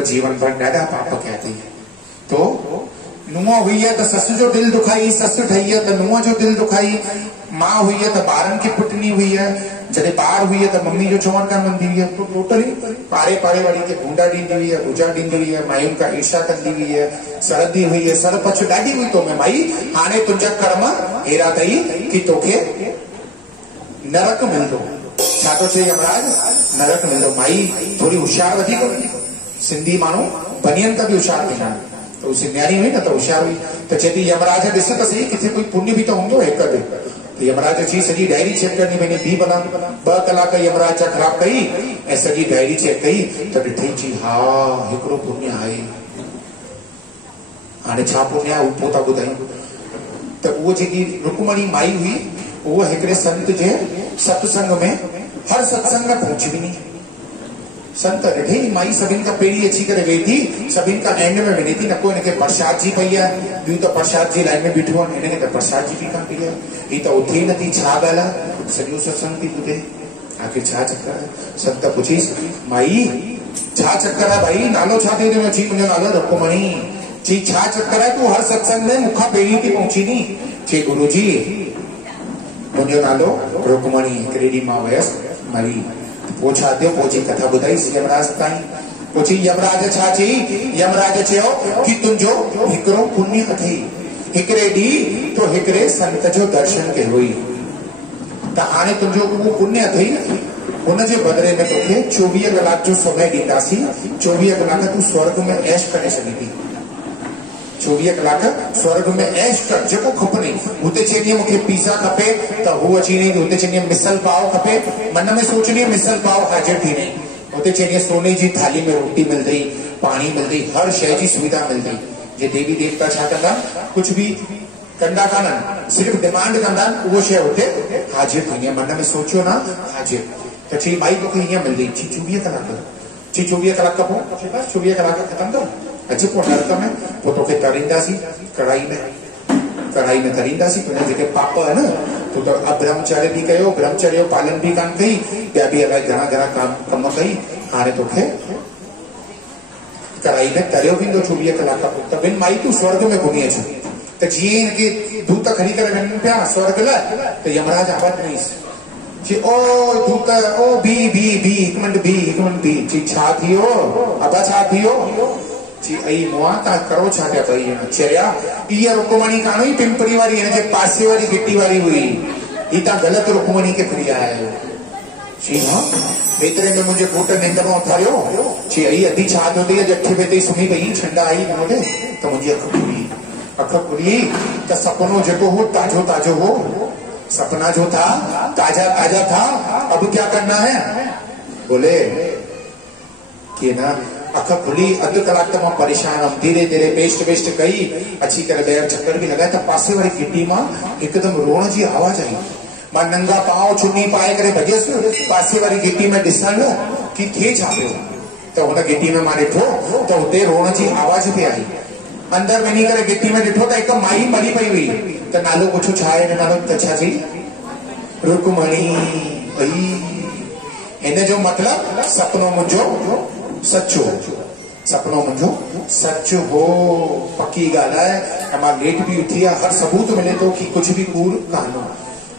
तो जीवन भर ॾाढा पाप कया अथई। तो नुंहुं हुई है तो सस जो दिल दुखाई, सस ठही है तो नुंहुं जो दिल दुखाई, मां हुई है तो ॿारनि खे कुटनी हुई है, जॾहिं ॿार हुई है तो मम्मी जो चवण कान मंदी हुई है। तो टोटली पारे पारे वारी खे भूंडा ॾींदी हुई है, भुजा ॾींदी हुई है, मायुनि खां ईर्षा कंदी हुई है, सरदी हुई है, सर पछ ॾाढी हुई तो में माई हाणे तुंहिंजा कर्म अहिड़ा अथई कि तोखे नरक मिलंदो। छा थो चए यमराज? नरक मिलंदो। माई थोड़ी होशियार वधीक हुई। सिंधी माण्हू बनियन खां बि होशियार थींदा आहिनि। तो उसे न्यारी हुई ना तो होशियार हुई। तो चेती यमराज ॾिस त सही किथे कोई पुण्य भी तो हूंदो हिकु अधु। तो यमराज अची सॼी डायरी चेक करणी पवंदी। ॿी भला 2 कलाक यमराज जा ख़राब कई ऐं सॼी डायरी चेक कई त ॾिठई जी हा हिकिड़ो पुण्य आहे। हाणे छा पुण्य आहे उहो था ॿुधायूं। त उहो जेकी रुकमणी माई हुई उहो हिकिड़े संत जे सत्संग में हर सत्संग में पहुची वञी। संत ॾिठे माई सभिनि खां पहिरीं अची करे वेठी, सभिनि खां एंड में वञे थी। न को हिनखे प्रसाद जी पई आहे, ॿियूं त प्रसाद जी लाइन में बीठो आहिनि, हिनखे त प्रसाद जी बि कान पई आहे। हीअ त उथे ई नथी, छा ॻाल्हि आहे? सॼो सत्संग थी ॿुधे, आख़िर छा चक्कर आहे? संत पुछीसि माई छा चक्कर आहे भाई? नालो छा थी तुंहिंजो? चई मुंहिंजो नालो रुकमणी। चई छा चक्कर आहे? तूं हर सत्संग में मूंखां पहिरीं थी पहुची नी। चई गुरु जी मुंहिंजो नालो रुकमणी। हिकिड़े ॾींहुं मां वयसि मरी। पोइ छा थियो? पोइ जी कथा ॿुधाईसि यमराज ताईं। पोइ चई यमराज छा चई? यमराज चयो कि तुंहिंजो हिकिड़ो पुण्य अथई। हिकिड़े ॾींहुं तो हिकिड़े संत जो दर्शन कयो हुई, त हाणे तुंहिंजो उहो पुण्य अथई। हुनजे बदिले में तोखे 24 कलाक जो समय ॾींदासीं। 24 कलाक तूं स्वर्ग में ऐश करे सघीं थी। 24 कलाक स्वर्ग में ऐश कर, जेको खपे। हुते चवंदी मूंखे पिज़्ज़ा खपे त हू अची वञे। हुते चवंदी मिसल पाव खपे, मन में सोचनी मिसल पाव हाजिर थी वञे। हुते चवंदी सोने जी थाली में रोटी मिलंदी, पानी मिलंदी, हर शइ जी सुविधा मिलंदी। जे देवी देवता छा कंदा? कुछ भी कंदा कान्हनि, सिर्फ़ डिमांड कंदा आहिनि, उहो शइ हुते हाजिर थींदी आहे। मन में सोचियो ना हाजिर। त चई माई तोखे हीअं मिलंदी। चई 24 कलाक। चई 24 कलाक खां पोइ? 24 कलाक ख़तम थो अचे पोइ नरक में। पोइ तोखे तरींदासीं कढ़ाई में तरींदासीं। तुंहिंजा जेके पाप आहे न, तूं त अब्रह्मचर्य बि कयो, ब्रह्मचर्य पालन बि कान कई, ॿिया बि अलाए घणा घणा कम कई। हाणे तोखे कढ़ाई में तरियो वेंदो 24 कलाक पोइ। त बिन माई तूं स्वर्ग में घुमी अच। त जीअं हिनखे दूत खणी करे वञनि पिया स्वर्ग लाइ, त यमराज आवाज़ ॾिनीसि। चई ओ दूत, ओ बी हिकु मिंट बी। चई छा थियो अबा? छा थियो? जी आई मुआ ता करो छा क्या पई? चया इहा रुकमणी कान हुई पिंपरी वारी, हिनजे पासे वारी गिट्टी वारी हुई। ही ता गलत रुकमणी खे खणी आया आहियो। जी हाँ। एतिरे में मुंहिंजे पुट निंड मां उथारियो। जी आई अधी छा थियो अथई? अठे बजे सुम्ही पई, ठंडा आई मूंखे त मुंहिंजी अख खुली त सपनो जेको हो ताजो ताजो हो। सपना जो था ताजा ताजा था। अब क्या करना है? बोले कि ना अख खुली, अधु कलाक त मां परेशान हुअमि। धीरे धीरे पेस्ट कई, अची करे ॿाहिरि चक्कर बि लॻाए त पासे वारी गिटी मां हिकदमि रोअण जी आवाज़ आई। मां नंगा पांव चुन्नी पाए करे भॼियसि पासे वारी गिटी में ॾिसण कि थिए छा पियो। त हुन गिटी में मां ॾिठो त हुते रोअण जी आवाज़ पई आई। अंदर वञी करे गिटी में ॾिठो त हिकु माई मरी पई हुई। त नालो पुछो छा आहे? नालो त छा चई? रुकमणी। हिन जो मतिलबु सपनो मुंहिंजो सच्चो, सपनो मुंहिंजो सच हो। पक्की ॻाल्हि आहे। मां लेट बि उथी आहे, हर सबूत मिले थो कि कुछ भी कूड़ कान हो।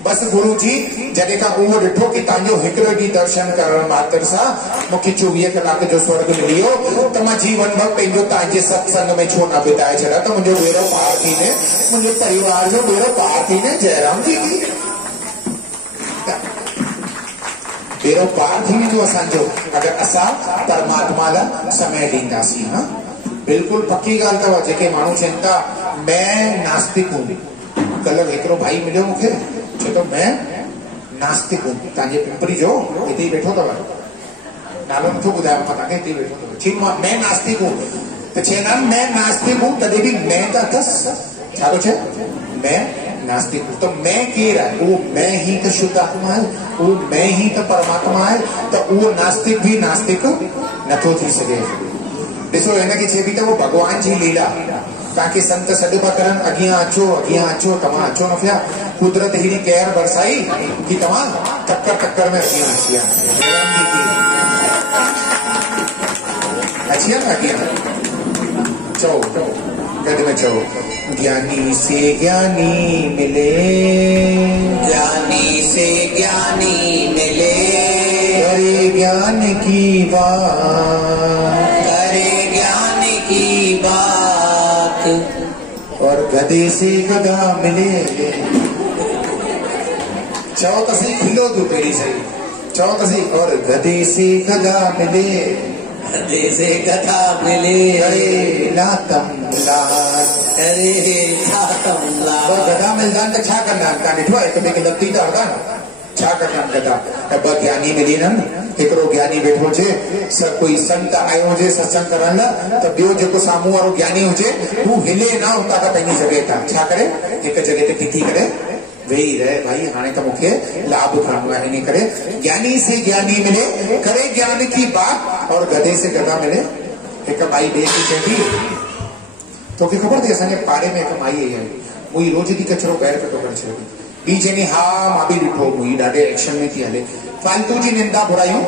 बस गुरु जी जॾहिं खां उहो ॾिठो कि तव्हांजो हिकिड़ो ॾींहुं दर्शन करण मात्र सां मूंखे 24 कलाक जो स्वर्ग मिली वियो, त मां जीवन भर पंहिंजो तव्हांजे सत्संग में छो न बिताए छॾियां? त मुंहिंजो बेड़ो पार थी वञे, मुंहिंजे परिवार जो बेड़ो पार थी वञे। जयराम जी की बेड़ो पार थी वेंदो असांजो अगरि असां परमात्मा लाइ समय ॾींदासीं। हा बिल्कुलु पक्की ॻाल्हि अथव। जेके माण्हू चवनि था मैं नास्तिक हूं। कल्ह हिकिड़ो भाई मिलियो मूंखे, चए थो मैं नास्तिक हूं। तव्हांजे पिंपरी जो हिते ई वेठो अथव, नालो नथो ॿुधायो मां तव्हांखे, हिते ई वेठो अथव। ठीकु मां मैं नास्तिक हूं। त चवंदा आहिनि मैं नास्तिक हूं तॾहिं बि मैं त अथसि। छा थो चए? मैं नास्तिक हूं। त मैं केरु आहे? उहो मैं ही त शुद्ध आत्मा आहे, उहो मैं ही त परमात्मा आहे। त उहो नास्तिक भी नास्तिक नथो थी सघे। ॾिसो हिनखे चइबी त उहो भॻवान जी लीला। तव्हांखे संत सॾु पिया करनि अॻियां अचो, तव्हां अचो न पिया। कुदरत हेड़ी कहर बरसाई कि तव्हां टक्कर में अॻियां अची विया। अची ना अॻियां चओ गॾ में चओ ज्ञानी से ज्ञानी मिले ज्ञानी से ज्ञानी मिले करे ज्ञान की बात करे ज्ञान की बात और गधे से गधा मिले चओ तो सही खिलो तू पहिरीं सही चओ तो सही और गधे से गधा मिले गधे से गधा मिले अरे लातम लात अरे लातम लात गधा मिलंदा त छा कंदा तव्हां ॾिठो आहे हिक ॿिए खे लपटी था हणनि छा कंदा गधा त ॿ ज्ञानी मिली वञनि हिकिड़ो ज्ञानी वेठो हुजे कोई संत आयो हुजे सत्संग करण लाइ त ॿियो जेको साम्हूं वारो ज्ञानी हुजे हू हिले न हुतां खां पंहिंजी जॻह तां छा करे हिक जॻह ते टिकी करे वेही रहे भाई हाणे त मूंखे लाभ खणणो आहे इन करे ज्ञानी से ज्ञानी मिले करे ज्ञान की बात और गधे से गधा मिले हिक माई ॿिए खे चए थी तोखे ख़बर अथई असांजे पाड़े में हिकु माई आई आहे मुई रोज़ ॾींहुं कचिरो ॿाहिरि कढो करे छॾी ॿी चवंदी हा मां बि ॾिठो मुई ॾाढे एक्शन में थी हले फालतू जी निंदा बुरायूं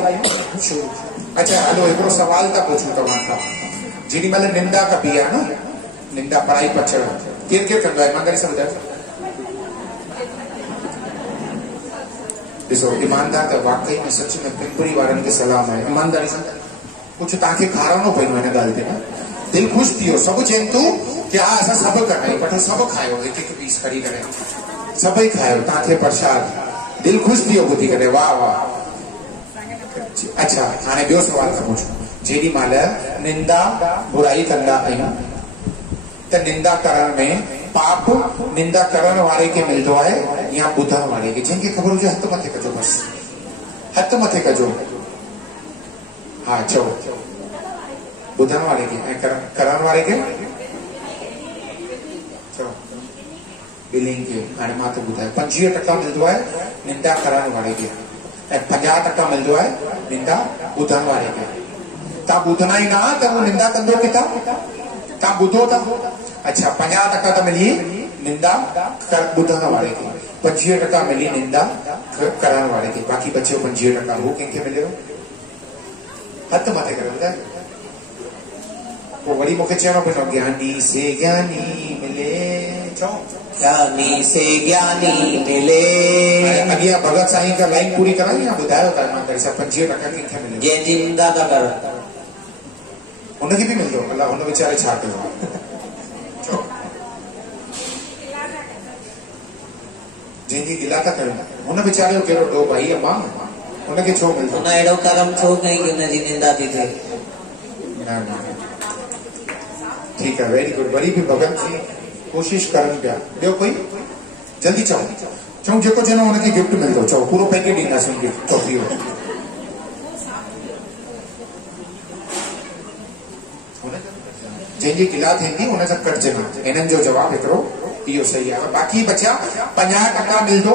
अच्छा हलो हिकिड़ो सवाल था पुछूं तव्हां खां जेॾी महिल निंदा कबी आहे न निंदा पढ़ाई पचड़ केरु केरु कंदो आहे मां करे सघंदा ॾिसो ईमानदार त वाकई में सच में पिंपरी वारनि खे सलाम आहे ईमानदारी सां कुझु तव्हांखे खाराइणो पवंदो हिन ॻाल्हि ते न दिल ख़ुशि थी वियो सभु चवनि तूं कि हा असां सभु कंदा आहियूं वठो सभु खायो हिकु हिकु पीस खणी करे सभई खायो तव्हांखे प्रसाद दिल ख़ुशि थी वियो ॿुधी करे वाह वाह अच्छा हाणे ॿियो सवाल था पुछूं जेॾी महिल निंदा बुराई कंदा आहियूं त निंदा करण में पाप निंदा करण वारे खे मिलंदो आहे या ॿुधण वारे खे जंहिंखे ख़बर हुजे हथ मथे कजो बसि हथ मथे कजो हा चओ ॿुधण वारे खे ऐं करण वारे खे चओ ॿिन्हिनि खे हाणे मां थो ॿुधायां 25% मिलंदो आहे निंदा करण वारे खे ऐं 50% मिलंदो आहे निंदा ॿुधण वारे खे तव्हां ॿुधंदा ई न त उहो निंदा कंदो किथां तव्हां ॿुधो था अच्छा 50% त मिली निंदा ॿुधण वारे खे 25% मिली निंदा करण वारे खे बाक़ी बचियो 25% हू कंहिंखे मिलियो हथ मथे करे ॿुधाए पोइ वरी मूंखे चवणो पवंदो ज्ञानी से ज्ञानी मिले चओ ज्ञानी से ज्ञानी मिले अॻियां भगत साईं खां लाइन पूरी कराई या ॿुधायो था मां करे 25% कंहिंखे मिलियो जंहिंजी निंदा था कर हुनखे बि मिलंदो अलाह हुन वीचारे छा कयो जंहिंजी गिला था कयूं हुन वीचारे जो कहिड़ो ॾोह भाई अम्मा हुनखे छो मिलंदो हुन अहिड़ो कर्म छो कई कि हुनजी निंदा थी थिए न ठीक है वेरी गुड वरी भी भगत जी कोशिश करनि पिया ॿियो कोई जल्दी चओ चऊं जेको चवंदो हुनखे गिफ्ट मिलंदो चओ पूरो पैकेट ॾींदासीं गिफ्ट टॉफी जो जंहिंजी गिला थींदी हुन सां कटिजे न हिननि जो जवाबु हिकिड़ो इहो सही आहे बाक़ी बचिया 50% मिलंदो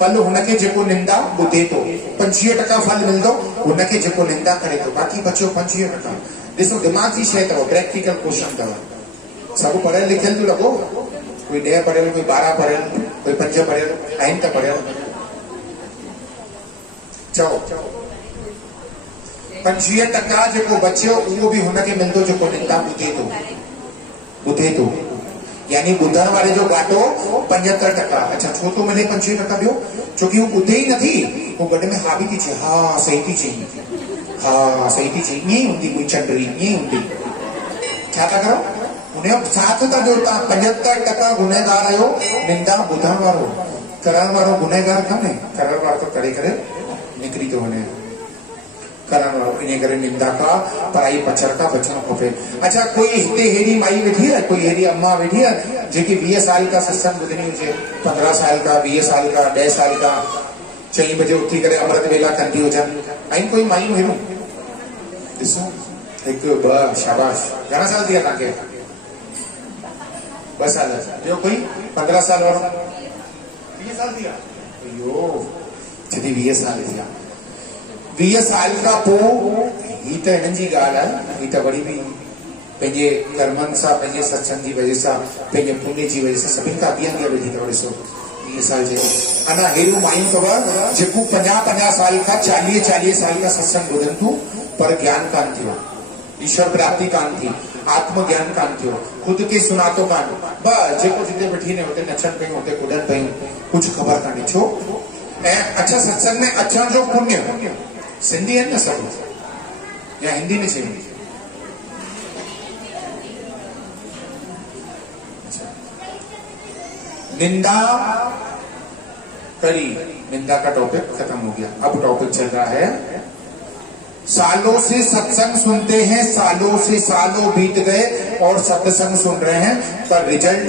फल हुनखे जेको निंदा ॿुधे थो 25% फल मिलंदो हुनखे जेको निंदा करे थो बाक़ी बचियो 25%। ॾिसो दिमाग़ जी शइ अथव प्रैक्टिकल क्वेश्चन अथव सभु पढ़ियल लिखियल थो लॻो कोई 10 पढ़ियल कोई 12 पढ़ियल कोई 5 पढ़ियल आहिनि त पढ़ियल चओ 25% जेको बचियो उहो बि हुनखे मिलंदो जेको निंदा ॿुधे थो यानी ॿुधण वारे जो घाटो 75%। अच्छा छो थो मिले 25% ॿियो छोकी हू ॿुधे ई नथी हू गॾ में हा बि थी चए हा सही थी चई हा सही थी चई ईअं ई हूंदी कोई चंडरी ईअं ई हूंदी छा था करो हुनजो साथ था ॾियो तव्हां 75% गुनहगार आहियो निंदा ॿुधण वारो करण वारो गुनहगार कोन्हे करण वारो तो करे करे निकिरी थो वञे करण वारो इन करे निंदा का पढ़ाई पचड़ का बचणो खपे। अच्छा कोई हिते हेड़ी माई वेठी है कोई हेड़ी अम्मा वेठी है जेकी 20 साल का सत्संग ॿुधणी हुजे 15 साल का 20 साल का 10 साल का 4 बजे उथी करे अमृत वेला कंदी हुजनि ऐं कोई मायूं हेड़ियूं ॾिसो 1 2 शाबाश घणा साल थी विया तव्हांखे 2 साल ॿियो कोई 15 साल वारो 20 साल थी विया अयो जॾहिं 20 साल थी विया 20 साल का पोइ ही त हिननि जी ॻाल्हि आहे ही त वरी बि पंहिंजे कर्मनि सां पंहिंजे सत्संग जी वजह सां पंहिंजे पुण्य जी वजह सां सभिनि खां अॻियां वेठी अथव ॾिसो 20 साल जे अञा अहिड़ियूं मायूं अथव जेको 50 साल खां 40 साल खां सत्संग ॿुधनि थियूं पर ज्ञान कान थियो ईश्वर प्राप्ति कान थी, आत्मज्ञान कान थियो, खुद के सुनातो कान, बस जेको जिते बैठी ने होते नचन पे होते कुडन पे कुछ खबर कानी छो। अच्छा सत्संग में अच्छा जो पुण्य सिंधी है ना सब या हिंदी में चाहिए? निंदा करी, निंदा का टॉपिक खत्म हो गया। अब टॉपिक चल रहा है सालों से सत्संग सुनते हैं, सालों से सालों बीत गए और सत्संग सुन रहे हैं, पर रिजल्ट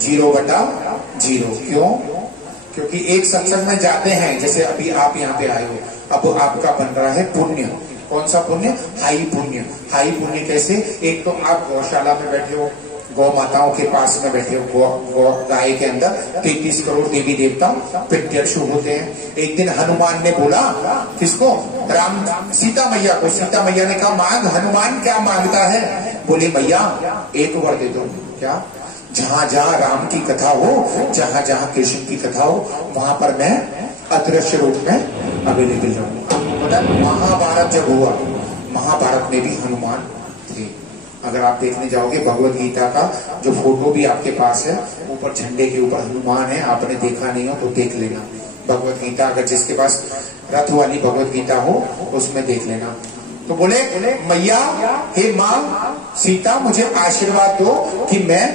0/0। क्यों? क्योंकि एक सत्संग में जाते हैं, जैसे अभी आप यहाँ पे आए हो, अब आपका बन रहा है पुण्य। कौन सा पुण्य? हाई पुण्य। हाई पुण्य कैसे? एक तो आप गौशाला में बैठे हो, गौ माताओं के पास में बैठे हो, गौ गाय के अंदर 33 करोड़ देवी देवता प्रत्यक्षु होते हैं। एक दिन हनुमान ने बोला, किसको? सीता मैया को। सीता मैया ने कहा मांग। हनुमान क्या मांगता है? बोले मैया एक वर दे दो। क्या? जहां जहां राम की कथा हो, जहां जहां कृष्ण की कथा हो, वहां पर मैं अदृश्य रूप में अवेलेबल रहूंगा। मतलब महाभारत जब हुआ, महाभारत में भी हनुमान थे। अगर आप देखने जाओगे भगवत गीता का जो फोटो भी आपके पास है, ऊपर झंडे के ऊपर हनुमान है। आपने देखा नहीं हो तो देख लेना। भगवत गीता अगर जिसके पास रथ वाली भगवत गीता हो उसमें देख लेना। तो बोले मैया, हे माँ सीता, मुझे आशीर्वाद दो कि मैं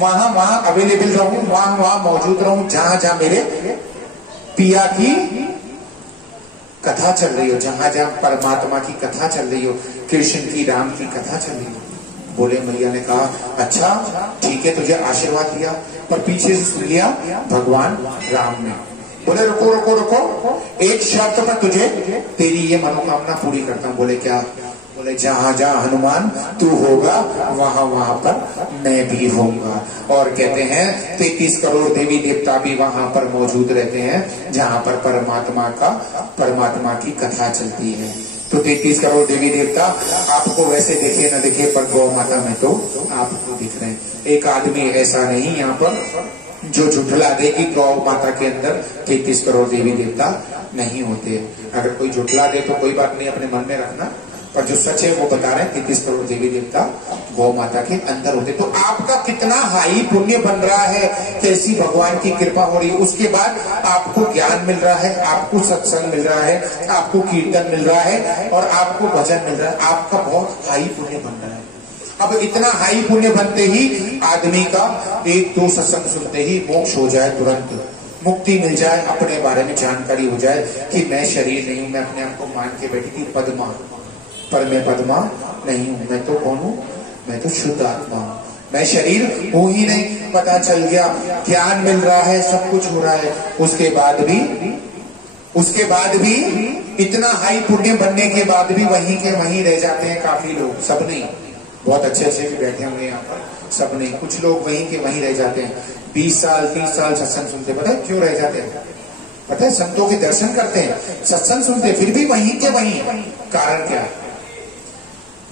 वहां अवेलेबल रहूं, वहां मौजूद रहूं जहां जहां मेरे पिया की कथा चल रही हो, जहां जहां परमात्मा की कथा चल रही हो, कृष्ण की, राम की कथा चल रही हो। बोले मैया ने कहा अच्छा ठीक है, तुझे आशीर्वाद दिया, पर पीछे से सुन लिया भगवान राम ने। बोले रुको रुको रुको, एक शर्त पर तुझे तेरी ये मनोकामना पूरी करता हूं। बोले क्या? बोले जहां जहां हनुमान तू होगा वहां वहां पर मैं भी होऊंगा। और कहते हैं 33 करोड़ देवी देवता भी वहां पर मौजूद रहते हैं जहां पर परमात्मा की कथा चलती है। तो 33 करोड़ देवी देवता आपको वैसे दिखे न दिखे, पर गौ माता में तो आपको दिख रहे हैं। एक आदमी ऐसा नहीं यहाँ पर जो झुठला दे कि गौ माता के अंदर 33 करोड़ देवी देवता नहीं होते। अगर कोई झुठला दे तो कोई बात नहीं, अपने मन में रखना, पर जो सच है वो बता रहे हैं 33 करोड़ देवी देवता गौ माता के अंदर होते। तो आपका कितना हाई पुण्य बन रहा है, कैसी भगवान की कृपा हो रही है। उसके बाद आपको ज्ञान मिल रहा है, आपको सत्संग मिल रहा है, आपको कीर्तन मिल रहा है और आपको भजन मिल रहा है। आपका बहुत हाई पुण्य बन रहा है। अब इतना हाई पुण्य बनते ही आदमी का 1-2 सत्संग सुनते ही मोक्ष हो जाए, तुरंत मुक्ति मिल जाए, अपने बारे में जानकारी हो जाए कि मैं शरीर नहीं हूं। मैं अपने आप को मान के बैठी थी पद्मा, पर मैं पद्मा नहीं हूं। मैं तो कौन हूं? मैं तो शुद्ध आत्मा हूं, मैं शरीर हूं ही नहीं। पता चल गया, ज्ञान मिल रहा है, सब कुछ हो रहा है। उसके बाद भी इतना हाई पुण्य बनने के बाद भी वहीं के वहीं रह जाते हैं काफी लोग। सब नहीं, बहुत अच्छे अच्छे भी बैठे होंगे यहाँ पर, सब नहीं, कुछ लोग वहीं के वहीं रह जाते हैं। 20 साल 30 साल सत्संग सुनते, पता है क्यों रह जाते हैं? पता है, संतों के दर्शन करते हैं, सत्संग सुनते, फिर भी वहीं के वहीं। कारण क्या?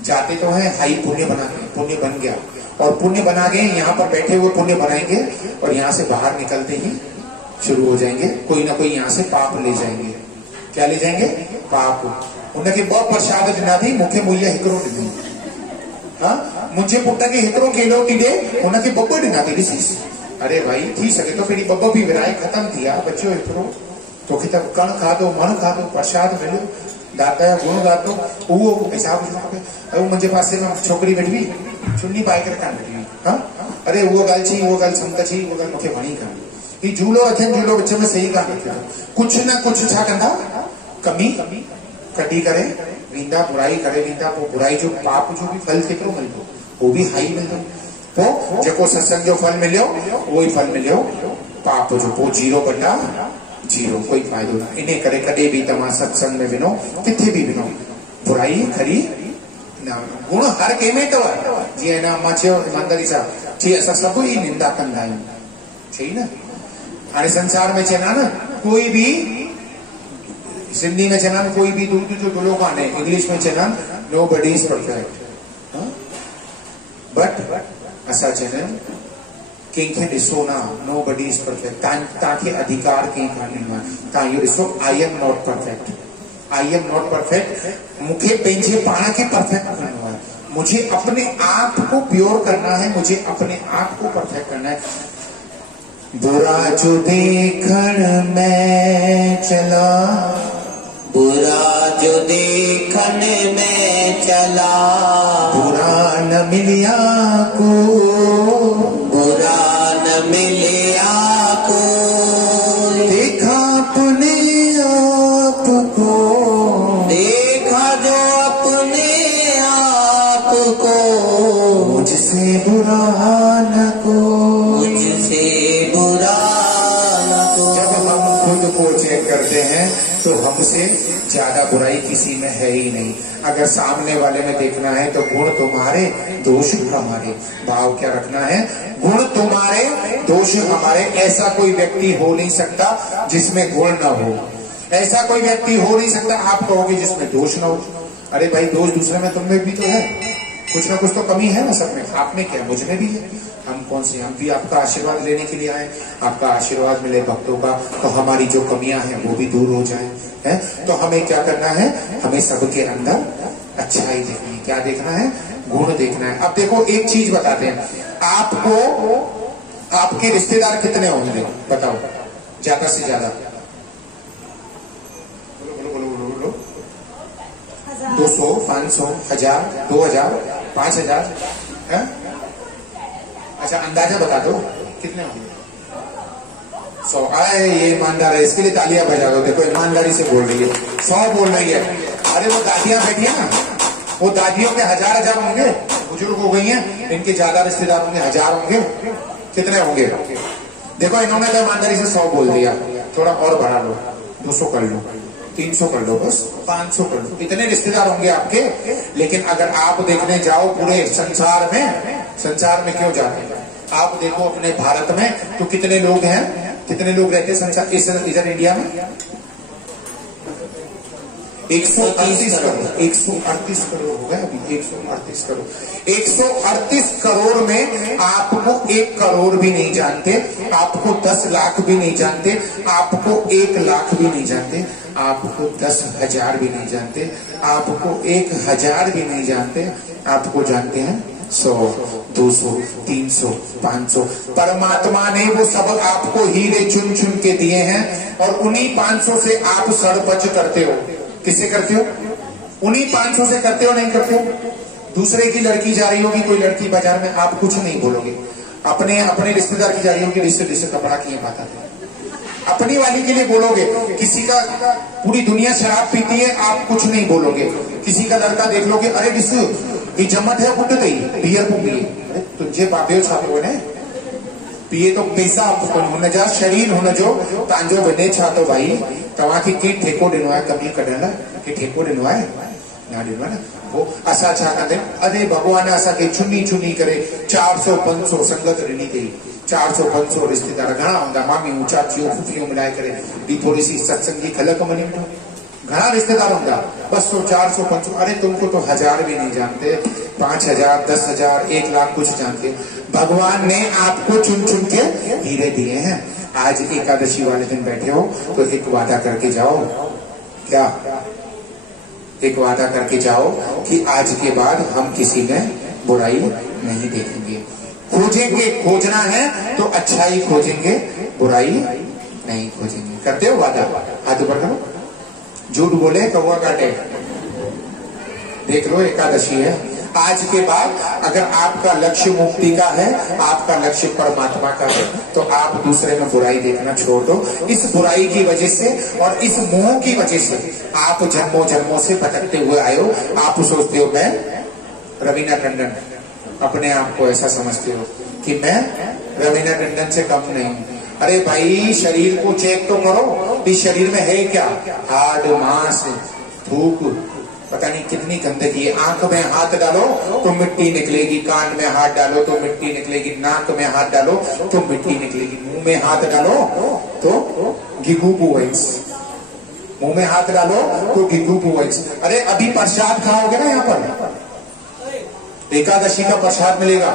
जाते तो है, हाई पुण्य बनाते हैं, पुण्य बन गया और पुण्य बना गए, यहाँ पर बैठे हुए पुण्य बनाएंगे और यहाँ से बाहर निकलते ही शुरू हो जाएंगे, कोई ना कोई यहाँ से पाप ले जाएंगे। क्या ले जाएंगे? पाप। उनके बहुत प्रसाद दिना थी, मुखे मुहैया हिकड़ो ॾिनी। हाँ, मुझे पुट के हिकड़ो केलो थी दे, उनके बब्बो ॾिना थी। ॾिसीस, अरे भाई थी सके तो फिर बब्बो भी विराए खत्म थी आहे, बचियो हिकड़ो, तोखे त कण खाधो, मण खाधो, प्रसाद मिलियो, दाता जो गुण गातो, उहो हिसाब खपे। मुंहिंजे पासे में छोकिरी वेठी हुई, चुन्नी पाए करे कान वेठी हुई। हाँ, अरे उहो ॻाल्हि चई, उहो ॻाल्हि संत चई, उहो ॻाल्हि मूंखे वणी कान। ही झूलो रखनि, झूलो विच में सही कान रखियो। कुछ न कुछ छा कंदा, कमी कढी करे वेंदा, बुराई करे वेंदा। पोइ बुराई जो, पाप जो भी फल केतिरो मिलंदो, वो भी हाई मिलंदो। पोइ जेको सत्संग जो फल मिलियो उहो ई फल मिलियो पाप जो। पोइ 0/0, कोई फ़ाइदो न। इन करे कॾहिं बि तव्हां सत्संग में वञो, किथे बि वञो, बुराई खरी न। गुण हर कंहिंमें अथव। जीअं न मां चयो ईमानदारी सां, जीअं असां सभु ई निंदा कंदा आहियूं, चई न। हाणे संसार में चवंदा न, कोई भी, सिंधी में चवंदा कोई भी दूध जो धुलो कान्हे, इंग्लिश में चवंदा नोबडी इज परफेक्ट। बट असां चवंदा आहियूं कंहिंखे ॾिसो न, नोबडी इज परफेक्ट। तव्हांखे अधिकार कंहिं कान ॾिनो आहे। तव्हां इहो ॾिसो, I am not perfect, I am not perfect. मूंखे पंहिंजे पाण खे परफेक्ट करणो आहे। मुझे अपने आप को प्योर करना है, मुझे अपने आप को परफेक्ट करना है। बुरा जो देखण में चला, बुरा जो देखण में चला, बुरा न मिलिया को, बुरा न मिलिया को, देखा अपने आप को, देखा जो अपने आप को, मुझसे बुरा न को, मुझसे बुरा न को। जब हम खुद को चेक करते हैं तो हमसे ज्यादा बुराई किसी में है ही नहीं। अगर सामने वाले में देखना है तो गुण तुम्हारे दोष हमारे, भाव क्या रखना है, गुण तुम्हारे दोष हमारे। ऐसा कोई व्यक्ति हो नहीं सकता जिसमें गुण न हो, ऐसा कोई व्यक्ति हो नहीं सकता आप कहोगे जिसमें दोष न हो। अरे भाई दोष दूसरे में, तुम में भी तो है, कुछ ना कुछ तो कमी है ना सब में। आप में क्या, मुझ में भी है। हम कौन से, हम भी आपका आशीर्वाद लेने के लिए आए, आपका आशीर्वाद मिले भक्तों का, तो हमारी जो कमियां हैं वो भी दूर हो जाए है। तो हमें क्या करना है, हमें सबके अंदर अच्छाई देखनी है। क्या देखना है, गुण देखना है। अब देखो एक चीज बताते हैं आपको, आपके रिश्तेदार कितने होंगे बताओ, ज्यादा से ज्यादा? बोलो बोलो बोलो बोलो। 200, 500, 1000, 2000, 5000 है? अच्छा अंदाजा बता दो कितने होंगे? 100। आए ये ईमानदार है, इसके लिए तालियां बजा दो। देखो ईमानदारी से बोल रही है, 100 बोल रही है। अरे वो दादियां बैठी है ना, वो दादियों के हजार होंगे, बुजुर्ग हो गई हैं, इनके ज्यादा रिश्तेदार होंगे, 1000 होंगे। कितने होंगे देखो, इन्होंने तो ईमानदारी से 100 बोल दिया, थोड़ा और बढ़ा लो, 200 कर लो, 300 कर लो, बस 500 कर लो। इतने रिश्तेदार होंगे आपके। लेकिन अगर आप देखने जाओ पूरे संसार में क्यों जाते हैं, आप देखो अपने भारत में तो कितने लोग हैं, कितने लोग रहते हैं संसार इधर इंडिया में? 138 करोड़, 138 करोड़ हो गए अभी, 138 करोड़। 138 करोड़ में आपको 1 करोड़ भी नहीं जानते, आपको 10 लाख भी नहीं जानते, आपको 1 लाख भी नहीं जानते, आपको 10,000 भी नहीं जानते, आपको 1,000 भी नहीं जानते, आपको जानते हैं 100, 200, 300, 500। परमात्मा ने वो सब आपको हीरे चुन चुन के दिए हैं और उन्हीं 500 से आप सड़पच करते हो। किससे करते हो? उन्हीं 500 से करते हो, नहीं करते हो? दूसरे की लड़की जा रही होगी, कोई लड़की बाजार में, आप कुछ नहीं बोलोगे। अपने रिश्तेदार की जा रही होगी, रिश्ते कपड़ा किए बात थे, अपनी वाली के लिए बोलोगे। किसी का, पूरी दुनिया शराब पीती है, आप कुछ नहीं बोलोगे। किसी का लड़का देख लोगे, अरे डिसु ये जमत है पुट गई बियर को पिए, अरे तुझे बापे छापे ने पिए तो पैसा होने जा, शरीर होने जो तांजो बने छा तो भाई तव्हां खे के ठेको ॾिनो आहे कमी कढण लाइ, के ठेको ॾिनो आहे ना ॾिनो आहे न। वो असां छा कंदा आहियूं, अरे भॻवान असांखे चुनी चुनी करे 400 500 संगत ॾिनी अथई, 400 500 रिश्तेदार घणा हूंदा, मामियूं चाचियूं फुफियूं मिलाए करे ॿी थोड़ी सी सत्संग की खलक मनी वठो, घणा रिश्तेदार होंगे? 200, 400, 500। अरे तुमको तो 1000 भी नहीं जानते, 5000, 10,000, 1 लाख कुछ जानते। भगवान ने आपको चुन चुन के हीरे दिए हैं। आज एकादशी वाले दिन बैठे हो तो एक वादा करके जाओ, क्या एक वादा करके जाओ कि आज के बाद हम किसी में बुराई नहीं देखेंगे। खोजेंगे, खोजना है तो अच्छाई खोजेंगे, बुराई नहीं खोजेंगे। करते हो वादा? हाथ ऊपर करो। झूठ बोले कौवा काटे। देख लो एकादशी है, आज के बाद अगर आपका लक्ष्य मुक्ति का है, आपका लक्ष्य परमात्मा का है, तो आप दूसरे में बुराई देखना छोड़ दो। इस बुराई की वजह से और इस मोह की वजह से आप जन्मों जन्मों से भटकते हुए आए हो। आप सोचते हो मैं रवीना टंडन, अपने आप को ऐसा समझते हो कि मैं रवीना टंडन से कम नहीं हूं। अरे भाई शरीर को चेक तो करो, इस शरीर में है क्या? हाड, मांस, थूक, पता नहीं कितनी गंदगी है। आंख में हाथ डालो तो मिट्टी निकलेगी, कान में हाथ डालो तो मिट्टी निकलेगी, नाक में हाथ डालो तो मिट्टी निकलेगी, मुंह में हाथ डालो तो गिगुपुएंस, मुंह में हाथ डालो तो गिगुपुएंस। अरे अभी प्रसाद खाओगे ना, यहाँ पर एकादशी का प्रसाद मिलेगा,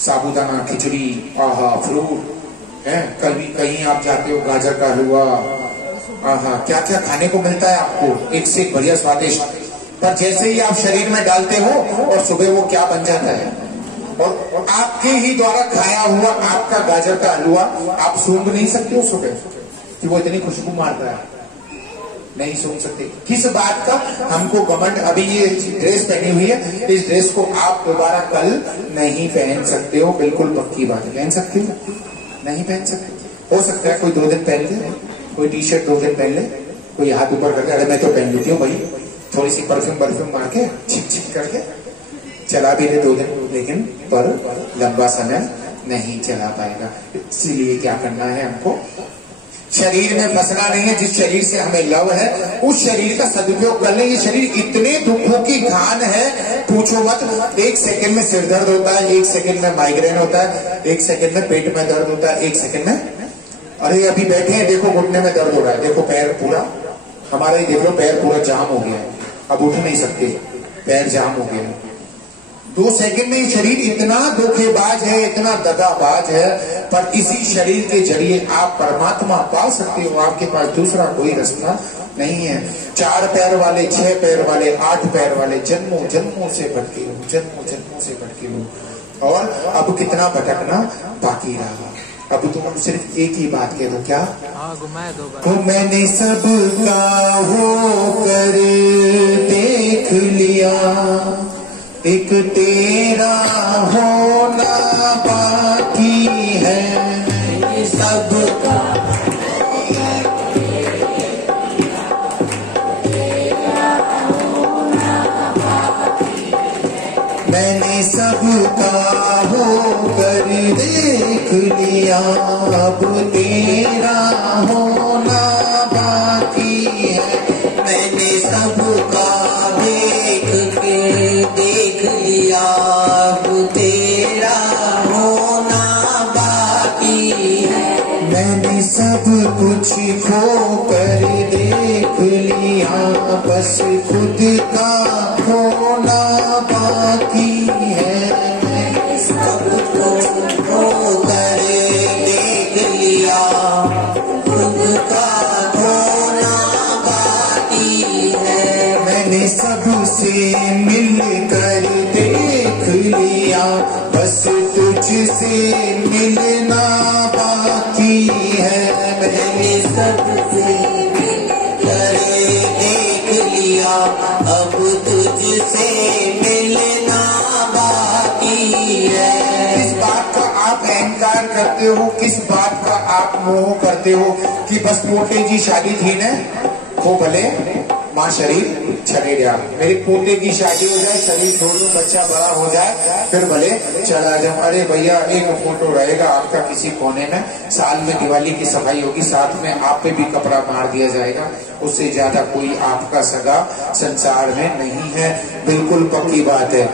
साबूदाना खिचड़ी, आहा फ्रूट है। कभी कहीं आप जाते हो गाजर का हलवा, आहा क्या क्या खाने को मिलता है आपको, एक से एक बढ़िया स्वादिष्ट। पर जैसे ही आप शरीर में डालते हो और सुबह वो क्या बन जाता है, और आपके ही द्वारा खाया हुआ आपका गाजर का हलवा आप सूंघ नहीं सकते हो सुबह कि वो इतनी खुशबू मार रहा है, नहीं सूंघ सकते। किस बात का हमको घमंड? अभी ये ड्रेस पहनी हुई है, इस ड्रेस को आप दोबारा कल नहीं पहन सकते हो, बिल्कुल पक्की बात है। पहन सकते हो? नहीं पहन सकते। हो सकता है कोई 2 दिन पहन ले, कोई टी शर्ट 2 दिन पहन ले, कोई हाथ ऊपर करके अरे मैं तो पहन लेती हूँ भाई, थोड़ी सी परफ्यूम मार के छिप छिप करके चला भी ले 2 दिन, लेकिन पर लंबा समय नहीं चला पाएगा। इसीलिए क्या करना है हमको? शरीर में फंसना नहीं है। जिस शरीर से हमें लव है उस शरीर का सदुपयोग कर ले। ये शरीर इतने दुखों की खान है, पूछो मत। 1 सेकंड में सिर दर्द होता है, 1 सेकंड में माइग्रेन होता है, 1 सेकंड में पेट में दर्द होता है, 1 सेकंड में अरे अभी बैठे हैं देखो घुटने में दर्द हो रहा है, देखो पैर पूरा हमारा ही देख लो, पैर पूरा जाम हो गया है, अब उठ नहीं सकते, पैर जाम हो गया है। 2 सेकंड में ये शरीर इतना धोखेबाज है, इतना दगाबाज है, पर इसी शरीर के जरिए आप परमात्मा पा सकते हो। आपके पास दूसरा कोई रास्ता नहीं है। 4 पैर वाले, 6 पैर वाले, 8 पैर वाले जन्मों जन्मों से भटके हो, जन्मों जन्मों से भटके हो। और अब कितना भटकना बाकी रहा। अब तुम सिर्फ एक ही बात कह दो, क्या? तो मैंने सबका होकर देख लिया, एक तेरा होना बाकी है। सबका मैंने सबका होकर देख लिया, अब तेरा होना बाकी है। मैंने सबका देख लिया, अब तेरा होना बाकी है। मैंने सब कुछ खो कर देख लिया, बस खुद का खोना बाकी है। मैंने सब कुछ खो कर देख लिया, खुद का खोना बाकी है। मैंने सबसे मिलकर देख लिया, बस तुझसे मिलना बाकी है। मैंने सबसे मिलकर देख लिया, अब तुझसे मिलना बाकी है। किस बात का आप अहंकार करते हो, किस बात का आप मोह करते हो कि बस पोते जी शादी थी ना, वो भले माँ शरीर छड़े गया, मेरे पोते की शादी हो जाए, शरीर छोड़ दो, बच्चा बड़ा हो जाए, फिर भले चला जाओ। अरे भैया एक फोटो रहेगा आपका किसी कोने में, साल में दिवाली की सफाई होगी, साथ में आप पे भी कपड़ा मार दिया जाएगा, उससे ज्यादा कोई आपका सगा संसार में नहीं है। बिल्कुल पक्की बात है।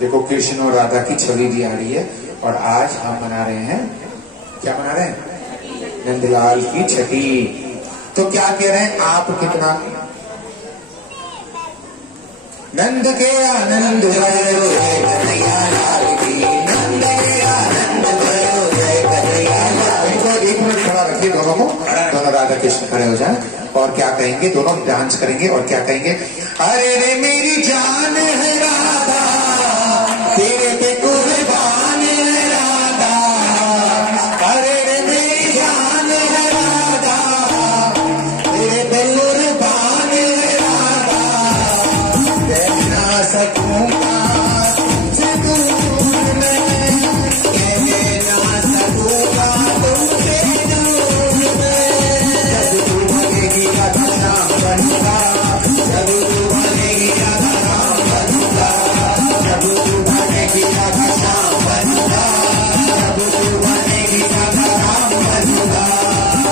देखो कृष्ण और राधा की छवि भी आ रही है, और आज हम मना रहे हैं, क्या मना रहे हैं? नंदलाल की छठी। तो क्या कह रहे हैं आप? कितना नंद के आनंद भयो जय कन्हैया लाल की, नंद के आनंद भयो जय कन्हैया लाल। इनको 1 मिनट खड़ा रखिए, दोनों को, दोनों राधा कृष्ण खड़े हो जाएं, और क्या कहेंगे? दोनों डांस करेंगे, और क्या कहेंगे? अरे रे मेरी जान है राधा, तेरे पे कुर्बान है राधा, अरे रे मेरी जान है राधा, तेरे पे कुर्बान है राधा। रह ना सकूंगा तुझसे दूर मैं, रह ना सकूंगा तुझसे दूर मैं। जब तू भगेगी राधा श्याम बनूंगा, जब तू भगेगी राधा राम बनूंगा, जब तू भगेगी राधा श्याम बनूंगा, जब तू भगेगी राधा राम बनूंगा।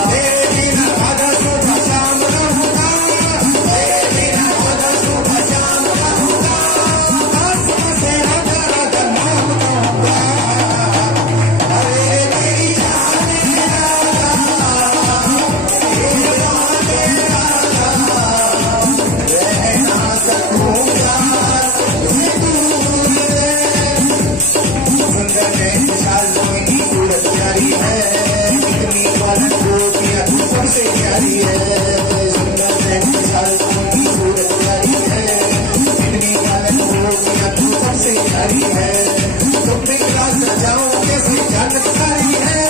तेरे बिना राधा सुबह शाम रहूंगा, तेरे बिना राधा सुबह शाम रहूंगा, आसमां से राधा राधा नाम कहूंगा। अरे मेरी जान है राधा, तेरी जान है राधा, रहना जानकारी है,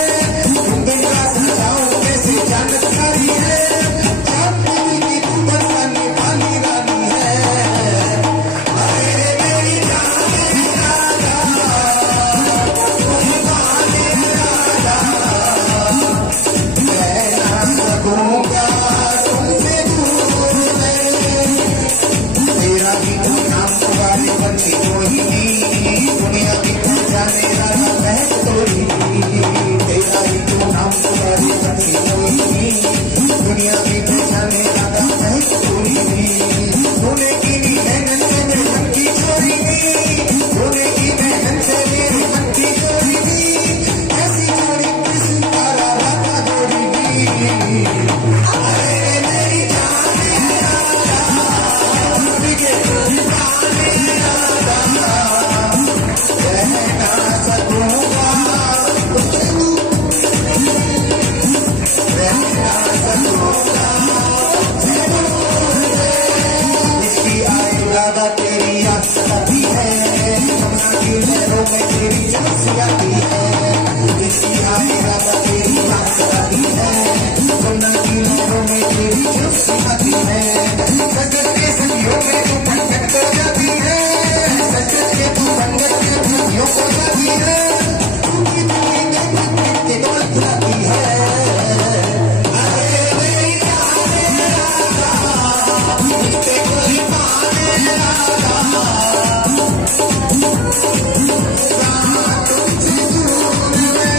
दुनिया सजाओ कैसे जानकारी है, जानकारी की तू बरसाने वाली रानी है। अरे मेरी जाने राजा, तुम वाले राजा, मैं ना सकूंगा तुमसे दूर में, तेरा भी तो नाम तुम्हारे बनती कोई नहीं, दुनिया भी तो जाने राजा मैं तोरी, तेरा भी तो नाम तुम्हारे बनती कोई नहीं, दुनिया भी तो जाने राजा मैं तोरी, सोने की मेहनत से मेरे मन की चोरी, सोने की मेहनत से मेरे मन की चोरी, ऐसी चोरी किसी तारा राजा जोड़ी। अरे मेरी जाने राजा, तुझे दीवाने राजा, रहना सकूंगा तुझे दूर, रहना सकूंगा तुझे दूर में, इसकी आए राधा तेरी याद सताती है, यमुना की लहरों में तेरी झलसी आती है, इसकी आए राधा तेरी याद सताती है, यमुना की लहरों में तेरी झलसी आती है, संकट के सदियों में तू ठंडक हो जाती है, संकट के तू संकट के सदियों को जाती है, टूटी टूटी देख के डोल जाती है। अरे मेरी जाने राजा, तुझे कोई माने राजा, तुमसे दूर में,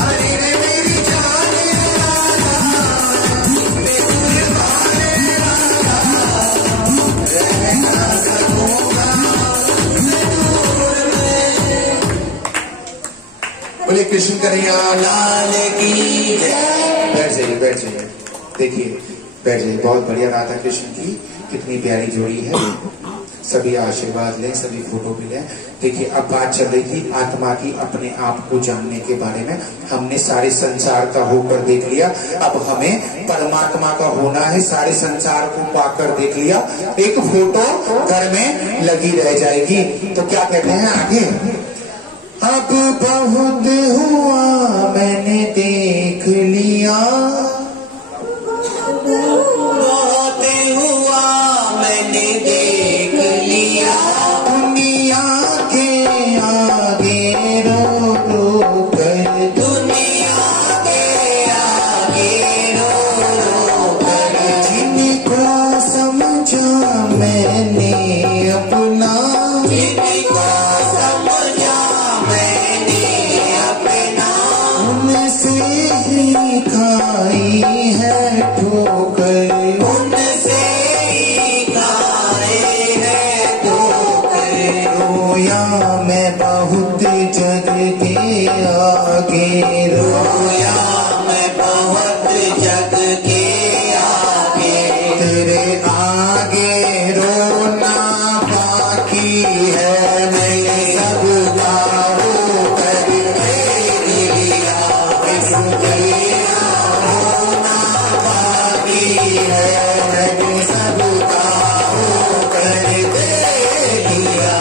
अरे मेरी जाने राजा, तुझे दूर माने राजा, रहना सकूंगा तुझे दूर में। बोले कृष्ण कन्हैया लाल की जय। बैठ जाइए बैठ जाइए, देखिए बैठ जाइए, बहुत बढ़िया राधा कृष्ण की कितनी प्यारी जोड़ी है, सभी आशीर्वाद लें, सभी फोटो भी लें। देखिए अब बात चल रही थी आत्मा की अपने आप को जानने के बारे में, हमने सारे संसार का होकर देख लिया, अब हमें परमात्मा का होना है, सारे संसार को पाकर देख लिया, एक फोटो घर में लगी रह जाएगी। तो क्या कहते हैं आगे, अब बहुत हुआ मैंने देख लिया, बहुत हुआ मैंने देख लिया, दुनिया के आगे रो रो कर, दुनिया के आगे रो रो कर, जिनको समझा मैंने अपना, जिनको समझा मैंने अपना, उनसे ही खाई है ठोकर, उनसे ही खाए है ठोकर, रोया मैं बहुत जग के आगे रोया मैं बहुत जग के आगे, तेरे आगे रोना बाकी है, मैंने सब का होकर देख लिया, तेरा रोना बाकी है, मैंने सब का होकर देख लिया,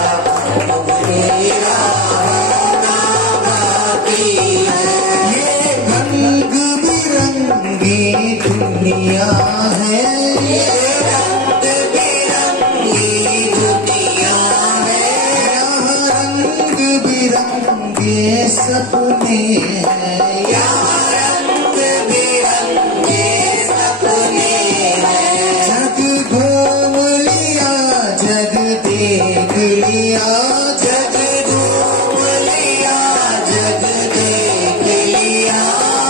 तेरा रोना बाकी है। ये रंग बिरंगी दुनिया है, ये रंग बिरंगी दुनिया है, यहाँ रंग बिरंगे सपने हैं, यहाँ रंग बिरंगे सपने हैं, जग घूम लिया जग देख लिया, जग घूम लिया जग देख लिया,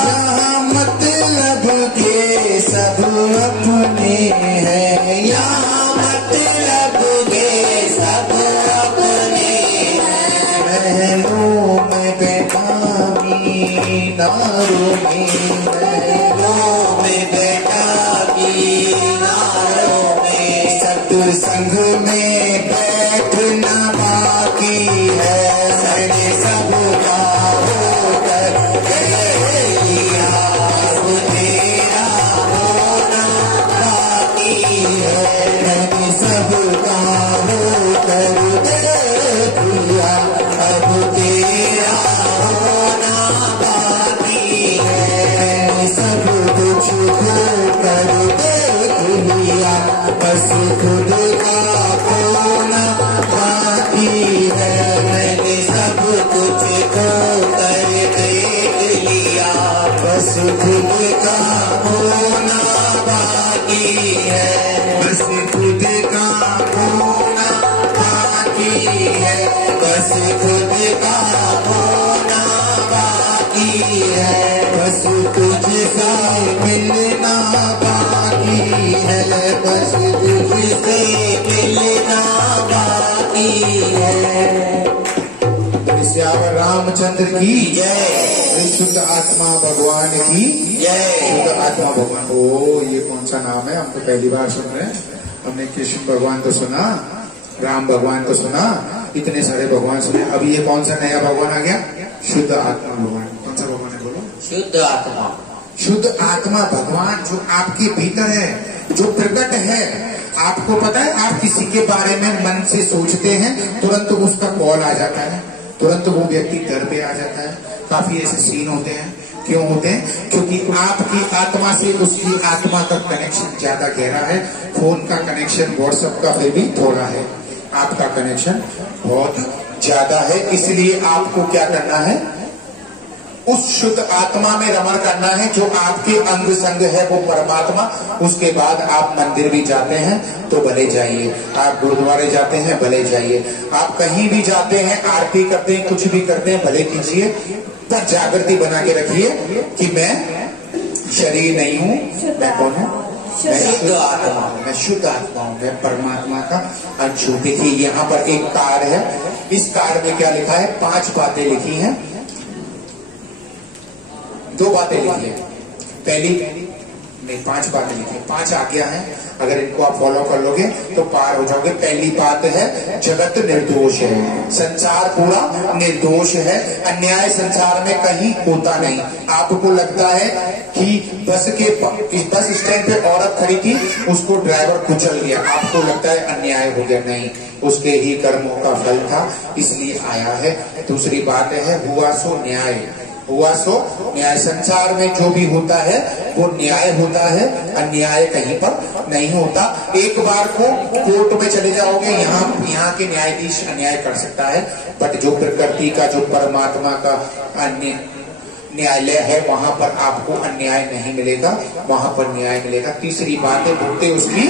यहाँ मतलब के सब अपने हैं, यहाँ मतलब के सब अपने हैं, महलों में बैठा मीनारों में, महलों में बैठा मीनारों में, सत्संग में बैठना बाकी है, मैंने सब का होकर देख लिया, अब तेरा होना बाकी है, मैंने सब का होकर देख लिया, अब तेरा बस खुद का खोना बाकी है। मैंने सब कुछ खो कर देख लिया, बस खुद का खोना बाकी है। बस खुद का खोना बाकी है, बस खुद का खोना बाकी है। बस तुझसे मिलना बाकी है, बस तुझसे मिलना बाकी है। श्यावर रामचंद्र की जय, शुद्ध आत्मा भगवान की जय। शुद्ध आत्मा भगवान। ओ ये कौन सा नाम है? हम तो पहली बार सुन रहे हैं। हमने कृष्ण भगवान तो सुना, राम भगवान तो सुना, इतने सारे भगवान सुने। अभी ये कौन सा नया भगवान आ गया? शुद्ध आत्मा भगवान। कौन सा भगवान है बोलो? शुद्ध आत्मा। शुद्ध आत्मा भगवान जो आपके भीतर है, जो प्रकट है। आपको पता है, आप किसी के बारे में मन से सोचते हैं, तुरंत उसका कॉल आ जाता है, तुरंत वो व्यक्ति घर पे आ जाता है। काफी ऐसे सीन होते हैं। क्यों होते हैं? क्योंकि आपकी आत्मा से उसकी आत्मा का कनेक्शन ज्यादा गहरा है। फोन का कनेक्शन, व्हाट्सएप का फिर भी थोड़ा है, आपका कनेक्शन बहुत ज्यादा है। इसलिए आपको क्या करना है? उस शुद्ध आत्मा में रमण करना है जो आपके अंग संग है, वो परमात्मा। उसके बाद आप मंदिर भी जाते हैं तो भले जाइए, आप गुरुद्वारे जाते हैं भले जाइए, आप कहीं भी जाते हैं, आरती करते हैं, कुछ भी करते हैं भले कीजिए, पर जागृति बना के रखिए कि मैं शरीर नहीं हूँ। मैं कौन हूँ? मैं शुद्ध आत्मा हूँ, मैं शुद्ध आत्मा हूँ, मैं परमात्मा का अंश हूँ। देखिए यहाँ पर एक कार्ड है, इस कार्ड में क्या लिखा है? 5 बातें लिखी हैं, 2 बातें लिखी है। पहली नहीं, 5 बातें लिखी है, 5 आज्ञा हैं। अगर इनको आप फॉलो कर लोगे तो पार हो जाओगे। पहली बात है, जगत निर्दोष है, संसार पूरा निर्दोष है, अन्याय संसार में कहीं होता नहीं। आपको लगता है कि बस स्टैंड पे औरत खड़ी थी, उसको ड्राइवर कुचल गया, आपको लगता है अन्याय हो गया। नहीं, उसके ही कर्मों का फल था, इसलिए आया है। दूसरी बात है, हुआ सो न्याय, हुआ सो न्याय। संसार में जो भी होता है वो न्याय होता है, अन्याय कहीं पर नहीं होता। एक बार को कोर्ट में चले जाओगे, यहाँ के न्यायाधीश अन्याय कर सकता है, बट जो प्रकृति का, जो परमात्मा का अन्य न्यायालय है, वहां पर आपको अन्याय नहीं मिलेगा, वहां पर न्याय मिलेगा। तीसरी बात है, भुगते उसकी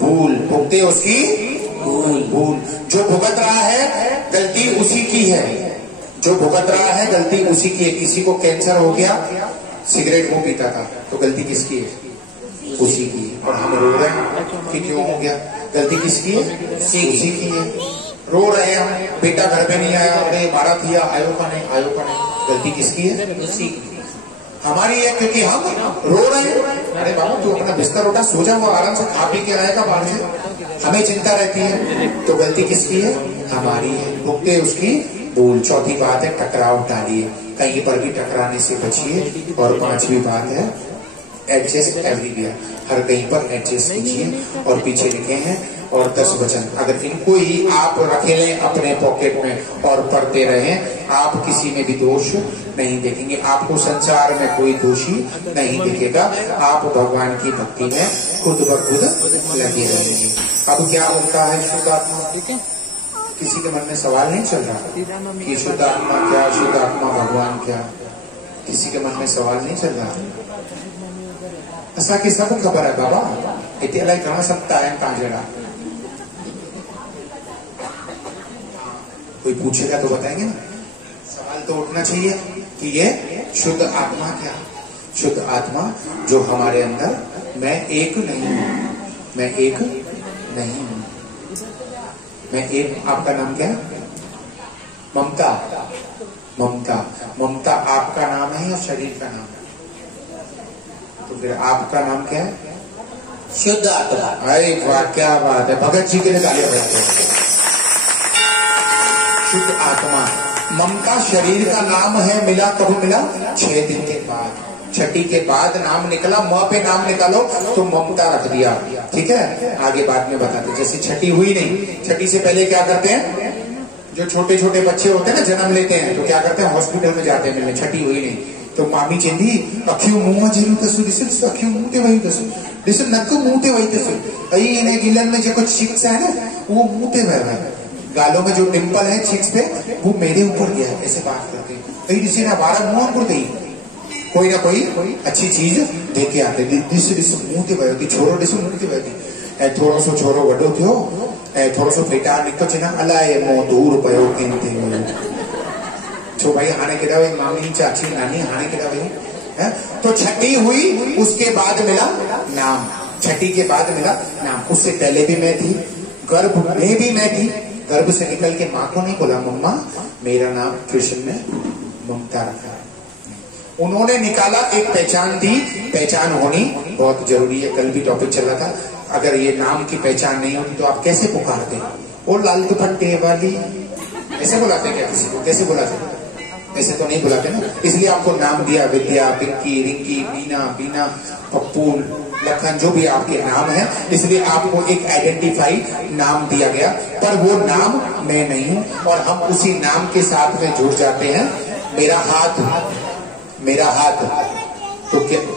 भूल, भुगते उसकी भूल। जो भुगत रहा है गलती उसी की है, जो भुगत रहा है गलती उसी की है। किसी को कैंसर हो गया, सिगरेट वो पीता था, तो गलती किसकी है? उसी की है। और हम रो रहे हैं कि क्यों हो गया, गलती किसकी है? उसी की है। रो रहे हैं हम, बेटा घर पे नहीं आया, अरे मारा थिया, आयो का नहीं, गलती किसकी है? उसी की हमारी है, क्योंकि हम रो रहे हैं। अरे बाबा तू अपना बिस्तर उठा, सो जा, वो आराम से खा पी के आएगा बाहर से, हमें चिंता रहती है। तो गलती किसकी है? हमारी है। भुगते उसकी भूल। चौथी बात है, टकराव टालिए, कहीं पर भी टकराने से बचिए। और 5वीं बात है, एडजस्ट एवरीवेयर, हर कहीं पर एडजस्ट कीजिए। और पीछे लिखे हैं और 10 वचन, अगर इनको ही आप रखे लें अपने पॉकेट में और पढ़ते रहें, आप किसी में भी दोष नहीं देखेंगे, आपको संसार में कोई दोषी नहीं दिखेगा। आप भगवान की भक्ति में खुद ब खुद लगे रहेंगे। अब क्या होता है शुद्ध आत्मा? ठीक है, किसी के मन में सवाल नहीं चल रहा कि शुद्ध आत्मा क्या, शुद्ध आत्मा भगवान क्या? किसी के मन में सवाल नहीं चल रहा? ऐसा कि सब खबर है बाबा, इतना घना सकता है ताजड़ा। कोई पूछेगा तो बताएंगे ना, सवाल तो उठना चाहिए कि ये शुद्ध आत्मा क्या? शुद्ध आत्मा जो हमारे अंदर, मैं एक नहीं हूं, मैं एक नहीं हूं, मैं एक। आपका नाम क्या है? ममता। ममता, ममता आपका नाम है या शरीर का नाम है? तो फिर आपका नाम क्या है? शुद्ध आत्मा। अरे वाह, क्या बात है, भगत जी के लिए तालियां बजाते हैं। शुद्ध आत्मा। ममता शरीर का नाम है, मिला कब मिला? 6 दिन के बाद, छठी के बाद नाम निकला, म पे नाम निकालो तो ममता रख दिया। ठीक है, आगे बाद में बताते। जैसे छठी हुई नहीं, छठी से पहले क्या करते हैं? जो छोटे छोटे बच्चे होते हैं ना, जन्म लेते हैं तो क्या करते हैं? हॉस्पिटल में जाते हैं मिलने। छठी हुई नहीं तो मामी चिंदी अखियों मुंह जरूर कसू, अखियों मुंह के वही कसू, ॾिस नक मुंह ते वही अथसि ऐं इन गिलन में जेको चिक्स है ना वो मुंह पे वह है, गालों में जो डिम्पल है चिक्स पे वो मेरे ऊपर गया है ऐसे बात करके। कहीं किसी ने बारह मुंह पर गई कोई ना कोई अच्छी चीज देके आते ॾिस ॾिस मुंह ते वही थी छोरो ॾिस मुंह ते वही थी ऐं थोरो सो छोरो वॾो थियो ऐं थोरो सो पेटा निकितो चए अलाए मुंह दूर पियो किन ते वियो छो भाई हाणे केॾा वई मामी चाची नानी हाणे केॾा वई है। तो छठी हुई उसके बाद मिला नाम, छठी के बाद मिला नाम। उससे पहले भी मैं थी, गर्भ में भी मैं थी, गर्भ से निकल के माँ को नहीं बोला मम्मा मेरा नाम कृष्ण ने ममता रखा। उन्होंने निकाला एक पहचान दी, पहचान होनी बहुत जरूरी है। कल भी टॉपिक चला था, अगर ये नाम की पहचान नहीं होती तो आप कैसे पुकारते? वो लाल दुपट्टे वाली ऐसे बुलाते क्या किसी को? कैसे बुलाते? ऐसे तो नहीं बुलाते ना, इसलिए आपको नाम दिया विद्या, पिंकी, रिंकी, मीना, बीना, पप्पू, लखन, जो भी आपके नाम है, इसलिए आपको एक आइडेंटिफाई नाम दिया गया। पर वो नाम मैं नहीं हूं और हम उसी नाम के साथ में जुड़ जाते हैं। मेरा हाथ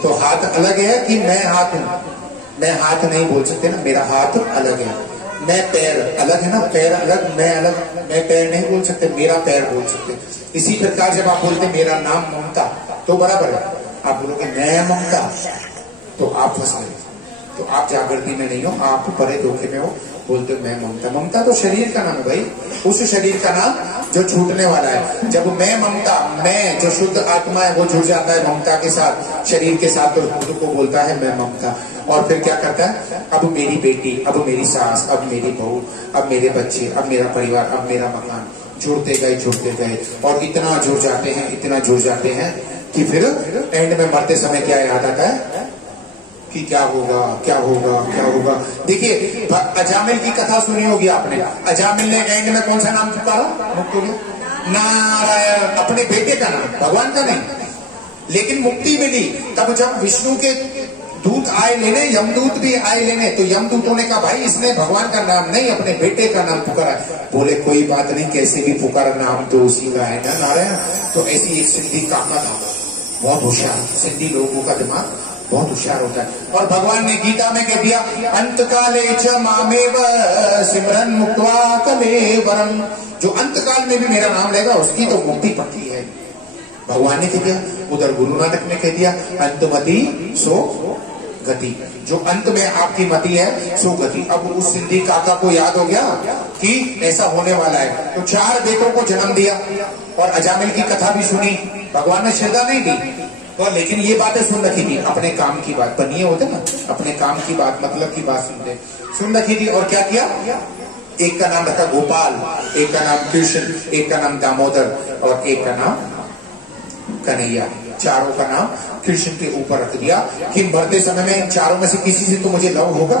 तो हाथ अलग है कि मैं हाथ हूं? मैं हाथ नहीं बोल सकते ना, मेरा हाथ अलग है। मैं पैर अलग है ना, पैर अलग, मैं अलग, मैं पैर नहीं बोल सकते, मेरा पैर बोल सकते। इसी प्रकार जब आप बोलते मेरा नाम ममता तो बराबर है, आप बोलोगे मैं ममता तो आप फंस गए, तो आप जागृति में नहीं हो, आप परे धोखे में हो, बोलते हो मैं ममता। ममता तो शरीर का नाम है भाई, उस शरीर का नाम जो छूटने वाला है। जब मैं ममता, मैं जो शुद्ध आत्मा है वो जुड़ जाता है ममता के साथ, शरीर के साथ, तो खुद को बोलता है मैं ममता। और फिर क्या करता है? अब मेरी बेटी, अब मेरी सास, अब मेरी बहू, अब मेरे बच्चे, अब मेरा परिवार, अब मेरा मकान, जुड़ते गए और इतना जुड़ जाते हैं, इतना जुड़ जाते हैं कि फिर एंड में मरते समय क्या याद आता है कि क्या होगा, क्या होगा, क्या होगा। देखिए अजामिल की कथा सुनी होगी आपने, अजामिल ने एंड में कौन सा नाम पुकारा? मुक्त हो गया नारायण, अपने बेटे का नाम, भगवान का नहीं, लेकिन मुक्ति मिली। तब जब विष्णु के दूत आए लेने, यमदूत भी आए लेने, तो यमदूतों ने कहा भाई इसने भगवान का नाम नहीं अपने बेटे का नाम पुकारा। बोले कोई बात नहीं, कैसे भी पुकारा, नाम तो उसी का है ना नारायण। तो ऐसी एक सिद्धि काका था, बहुत होशियार, सिद्धि लोगों का दिमाग बहुत होशियार होता है। और भगवान ने गीता में कह दिया अंत काले च मामेव सिमरन मुक्त्वा कलेवरम, जो अंत काल में भी मेरा नाम लेगा उसकी तो मुक्ति पक्की है। भगवान ने कह दिया, उधर गुरु नानक ने कह दिया अंतमति सो गति, जो अंत में आपकी मति है सो गति। अब उस सिद्धि काका को याद हो गया कि ऐसा होने वाला है, तो 4 बेटों को जन्म दिया और अजामिल की कथा भी सुनी। भगवान ने श्रद्धा नहीं दी तो, लेकिन ये बातें सुन रखी थी, अपने काम की बात, बनिए होते ना, अपने काम की बात, मतलब की बात सुन रखी थी। और क्या किया? एक का नाम रखा गोपाल, एक का नाम कृष्ण, एक का नाम दामोदर और एक का नाम कन्हैया। चारों का नाम कृष्ण के ऊपर रख दिया कि मरते समय में चारों में से किसी से तो मुझे लव होगा,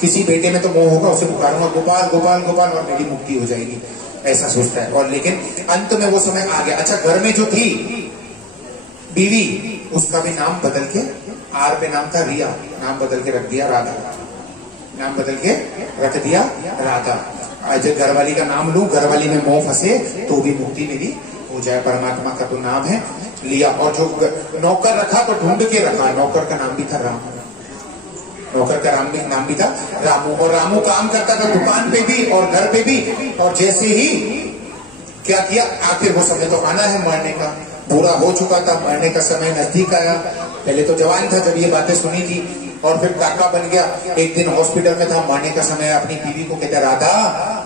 किसी बेटे में तो मोह होगा, उसे पुकारूंगा गोपाल गोपाल गोपाल और मेरी मुक्ति हो जाएगी, ऐसा सोचता है। और लेकिन अंत में वो समय आ गया। अच्छा, घर में जो थी बीवी, उसका भी नाम बदल के, आर पे नाम था रिया, नाम बदल के रख दिया राधा, नाम बदल के रख दिया राधा। आज घरवाली का नाम लूं, घरवाली में मोह फंसे तो भी मुक्ति मेरी हो जाए, परमात्मा का तो नाम है लिया। और जो नौकर रखा तो ढूंढ के रखा, नौकर का नाम भी था रामू, नौकर का नाम भी था रामू। और रामू काम करता था दुकान पे भी और घर पे भी। और जैसे ही क्या किया, आखिर वो समय तो आना है मरने का, पूरा हो चुका था, मरने का समय नजदीक आया। पहले तो जवान था जब ये बातें सुनी थी, और फिर काका बन गया। एक दिन हॉस्पिटल में था, मरने का समय, अपनी बीवी को कहता राधा,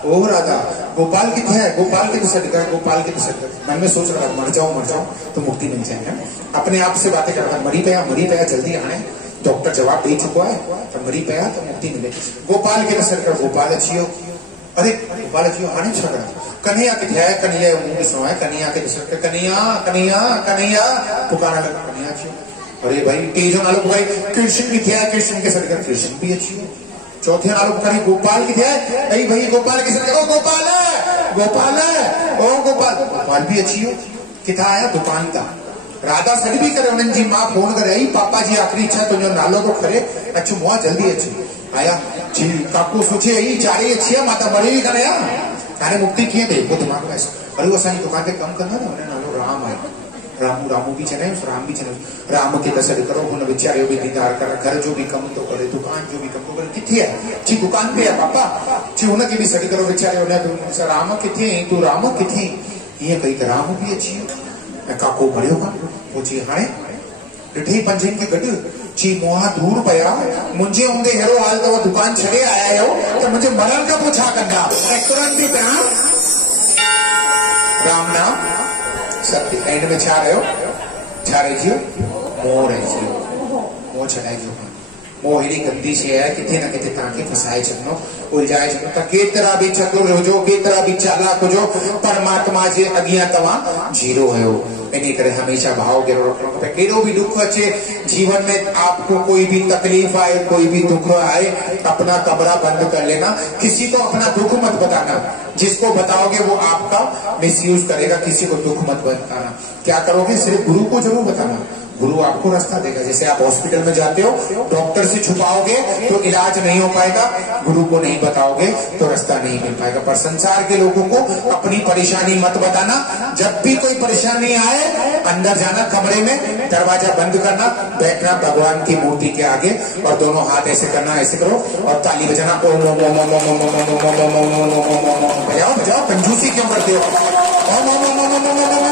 ओ राधा, गोपाल कितना है, गोपाल के तो सदका, गोपाल के तो सदका। मन में सोच रहा मर जाओ तो मुक्ति मिल जाएगा। अपने आप से बातें करता, मरी पया जल्दी आने, डॉक्टर जवाब दे चुका है, तो मरी पया तो मुक्ति मिले। गोपाल के तो सदका, गोपाल अच्छी हो, अरे गोपाल अच्छी हो आने छा कन्हैया कितना है, कन्हैया मुंह सुना है, कन्हैया के सदका, कन्हैया कन्हैया कन्हैया पुकारा लगा, कन्हैया अच्छी हो। अरे भाई तेजो नालो पुकारी, कृष्ण की थे, कृष्ण के सदका, कृष्ण भी अच्छी हो। चौथे नालो पुकारी गोपाल की थे, भाई गोपाल की सदका, ओ गोपाल है, गोपाल है, ओ गोपाल, गोपाल भी अच्छी हो। किथा आया दुकान का, राधा सड भी करे उन्हनि जी मां फोन करे, आई पापा जी आखिरी इच्छा तुंहिंजो नालो तो खरे, अचु मुआ जल्दी अचु। आया जी काकू सोचे आई चारे अच्छी है, माता मरी भी करे हाणे मुक्ति कीअं थे, वो दिमाग में अरे वो असांजी दुकान ते कमु कंदा न, हुन नालो राम आहे, रामू रामू भी चने राम भी चने राम के दसड़ करो हुन विचारियो भी दीदार कर घर जो भी कम तो करे दुकान जो भी कम तो करे किथे है जी दुकान पे है पापा जी हुन के भी सड़ी करो विचारियो ने तो राम किथे तू राम किथे ये कई त राम भी अच्छी मैं काको भरियो का वो जी हाणे ॾिठई पंजनि खे गॾु ची मोहा दूर पया मुंहिंजे हूंदे अहिड़ो हाल अथव दुकान छॾे आया आहियो त मुंहिंजे मरण खां पोइ छा कंदा ऐं तुरंत ई पिया राम नाम सत्य एंड में छा रहियो छा रहिजी मोह रहिजी मोह छॾाइजो मोह हेड़ी गंदी शइ आहे किथे न किथे तव्हांखे फसाए छॾंदो उलझाए छॾंदो तव्हां केतिरा बि चतुर हुजो केतिरा बि चालाक हुजो परमात्मा जे अॻियां तव्हां जीरो आहियो इन करे हमेशा भाव गिरो रखणो खपे केॾो बि दुख अचे जीवन में आपको कोई भी तकलीफ आए कोई भी दुख आए अपना कमरा बंद कर लेना किसी को अपना दुख मत बताना जिसको बताओगे वो आपका मिसयूज करेगा किसी को दुख मत बताना क्या करोगे सिर्फ गुरु को जरूर बताना गुरु आपको रास्ता देगा जैसे आप हॉस्पिटल में जाते हो डॉक्टर से छुपाओगे तो इलाज नहीं हो पाएगा गुरु को नहीं बताओगे तो रास्ता नहीं मिल पाएगा पर संसार के लोगों को अपनी परेशानी मत बताना जब भी कोई परेशानी आए अंदर जाना कमरे में दरवाजा बंद करना बैठना भगवान की मूर्ति के आगे और दोनों हाथ ऐसे करना ऐसे करो और ताली बजाना ओम ओम ओम ओम ओम ओम ओम ओम ओम ओम ओम ओम ओम ओम बजाओ बजाओ कंजूसी क्यों करते हो ओम ओम ओम ओम ओम ओम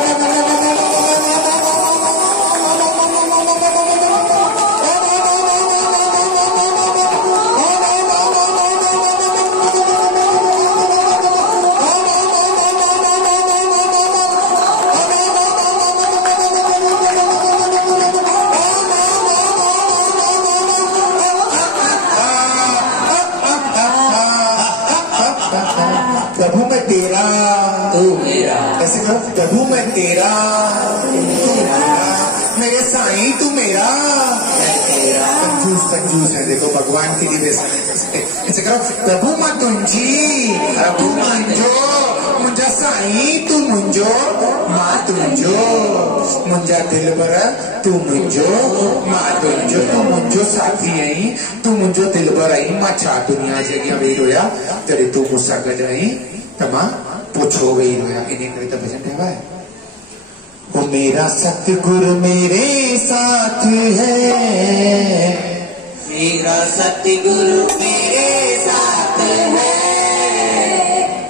प्रभु मैं तेरा तू मेरा ऐसे करो प्रभु मैं तेरा तू मेरा मेरे साईं तू मेरा कंजूस कंजूस है देखो भगवान के लिए वैसा नहीं कर सकते ऐसे करो प्रभु मां तुंजी प्रभु मुंजो मुंजा साईं तू मुंजो मां तुंजो मुंजा दिल भर तू मुंजो मां तुंजो तू मुंजो साथी आई तू मुंजो दिल भर आई मां छा दुनिया जे अॻियां वेही रोया जॾहिं तू मूंसां गॾु आई त मां पुछो वेही रोया इन करे त भजन ठहियो आहे वो मेरा सतगुरु मेरे साथ है मेरा सतगुरु मेरे साथ है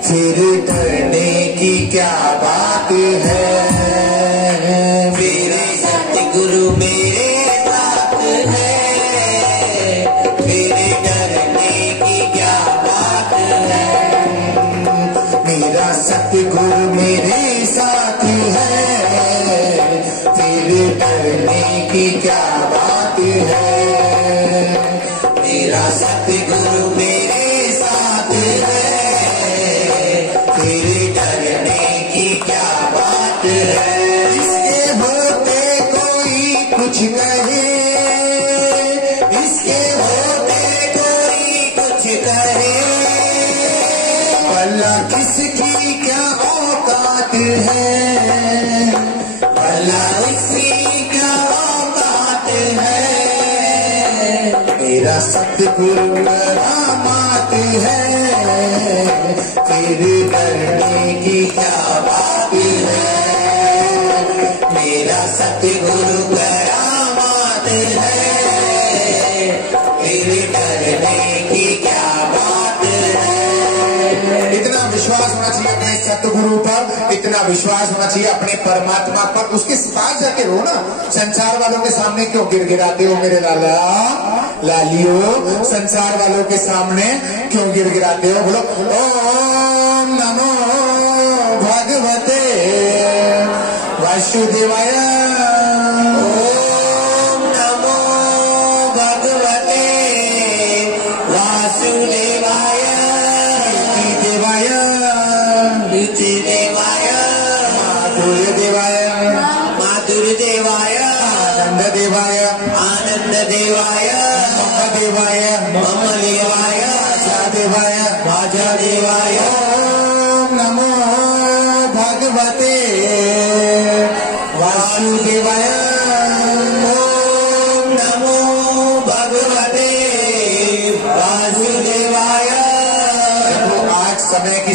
फिर डरने की क्या बात है मेरे सतगुरु मेरे साथ है फिर डरने की क्या बात है मेरा सतगुरु मेरे साथ है फिर डरने की क्या बात है मेरा सतगुरु मेरे साथ है फिर डरने की क्या बात है इसके होते कोई कुछ कहे इसके होते कोई कुछ कहे भला किसकी क्या औकात है भला इसकी क्या औकात है मेरा सतगुरु करामात है फिर डरने की क्या बात है मेरा सतगुरु करामात है फिर डरने की क्या बात है इतना विश्वास होना चाहिए अपने सतगुरु पर इतना विश्वास होना चाहिए अपने परमात्मा पर उसके पास जाके रो ना संसार वालों के सामने क्यों गिड़गिड़ाते हो मेरे लाला लालियो संसार वालों के सामने क्यों गिड़गिड़ाते हो बोलो ओम नमो भगवते वासुदेवाय ओम नमो भगवते वासुदेवाय देवाय देवाय माधुर्य देवाय माधुर्य देवाय आनंद देवाय आनंद देवाय देवाय मम देवाय देवाय भाजा देवाय ओम नमो भगवते वासुदेवाय ओम नमो भगवते वासुदेवाय आज समय की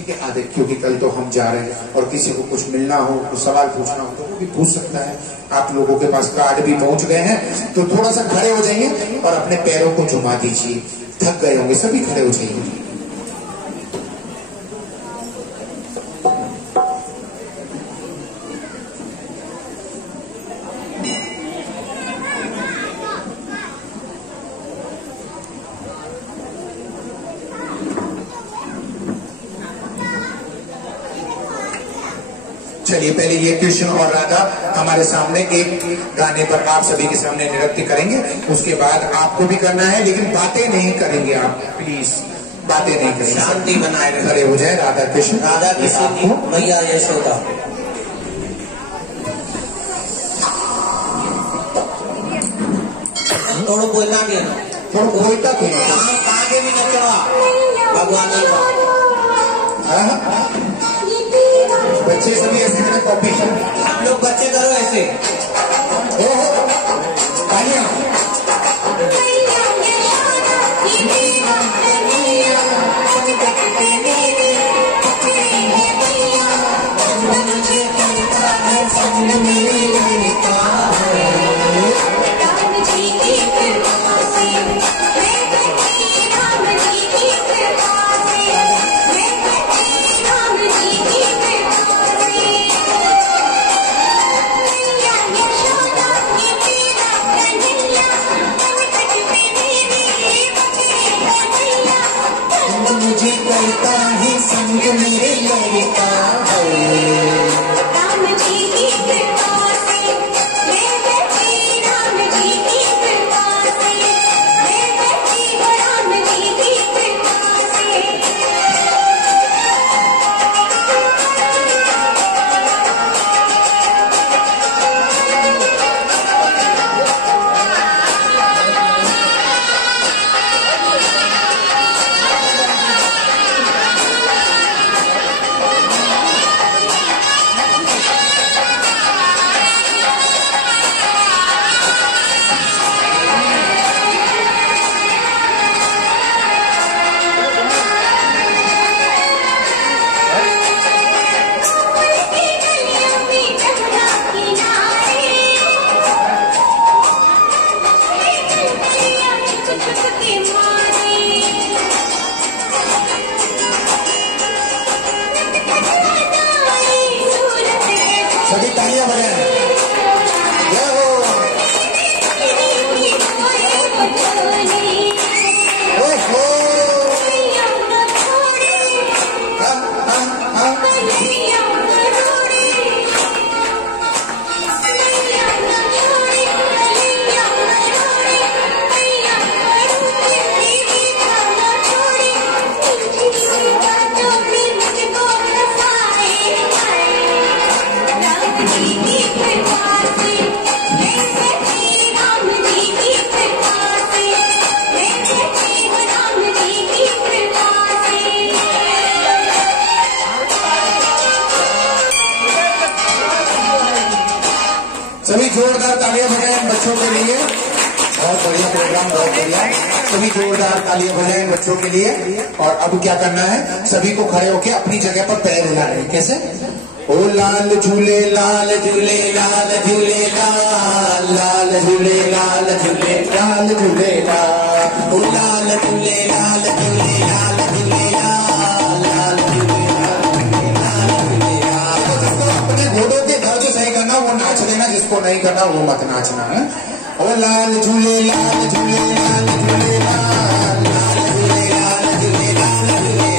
ठीक है आधे, क्योंकि कल तो हम जा रहे हैं और किसी को कुछ मिलना हो, कुछ सवाल पूछना हो तो वो भी पूछ सकता है। आप लोगों के पास कार्ड भी पहुंच गए हैं तो थोड़ा सा खड़े हो जाइए और अपने पैरों को झुमा दीजिए। थक गए होंगे, सभी खड़े हो जाइए। चलिए पहले ये कृष्ण और राधा हमारे सामने एक गाने पर आप सभी के सामने नृत्य करेंगे। उसके बाद आपको भी करना है, लेकिन बातें नहीं करेंगे आप, प्लीज बातें नहीं करेंगे, शांति बनाए रखें। खड़े हो जाए। राधा कृष्ण मैया यशोदा। थोड़ा बोलना भी है, थोड़ा बोलता क्यों कहाँ के भी नचवा भगवान बच्चे सभी ऐसे करें, कॉपी हम लोग बच्चे करो ऐसे। तालियां। मुझे करता है संग मेरे लड़का राम जी की कृपा से मैं बैठी राम जी की कृपा से मैं बैठी राम जी की कृपा से। सभी तालियां बजाएं। जय हो। ओहो। सभी जोरदार तालियां बजाएं बच्चों के लिए। बहुत बढ़िया प्रोग्राम, बहुत बढ़िया। सभी जोरदार तालियां बजाएं बच्चों के लिए। और अब क्या करना है, सभी को खड़े होकर अपनी जगह पर पैर हिला रहे हैं। कैसे? ओ लाल झूले लाल झूले लाल झूले लाल लाल झूले लाल झूले लाल झूले लाल। ओ लाल झूले लाल झूले लाल झूले लाल लाल झूले लाल झूले लाल। अपने घोड़ों के घर जो सही करना वो नाच देना, जिसको नहीं करना वो मत नाचना है। ओ लाल झूले लाल झूले लाल झूले लाल लाल झूले लाल झूले लाल झूले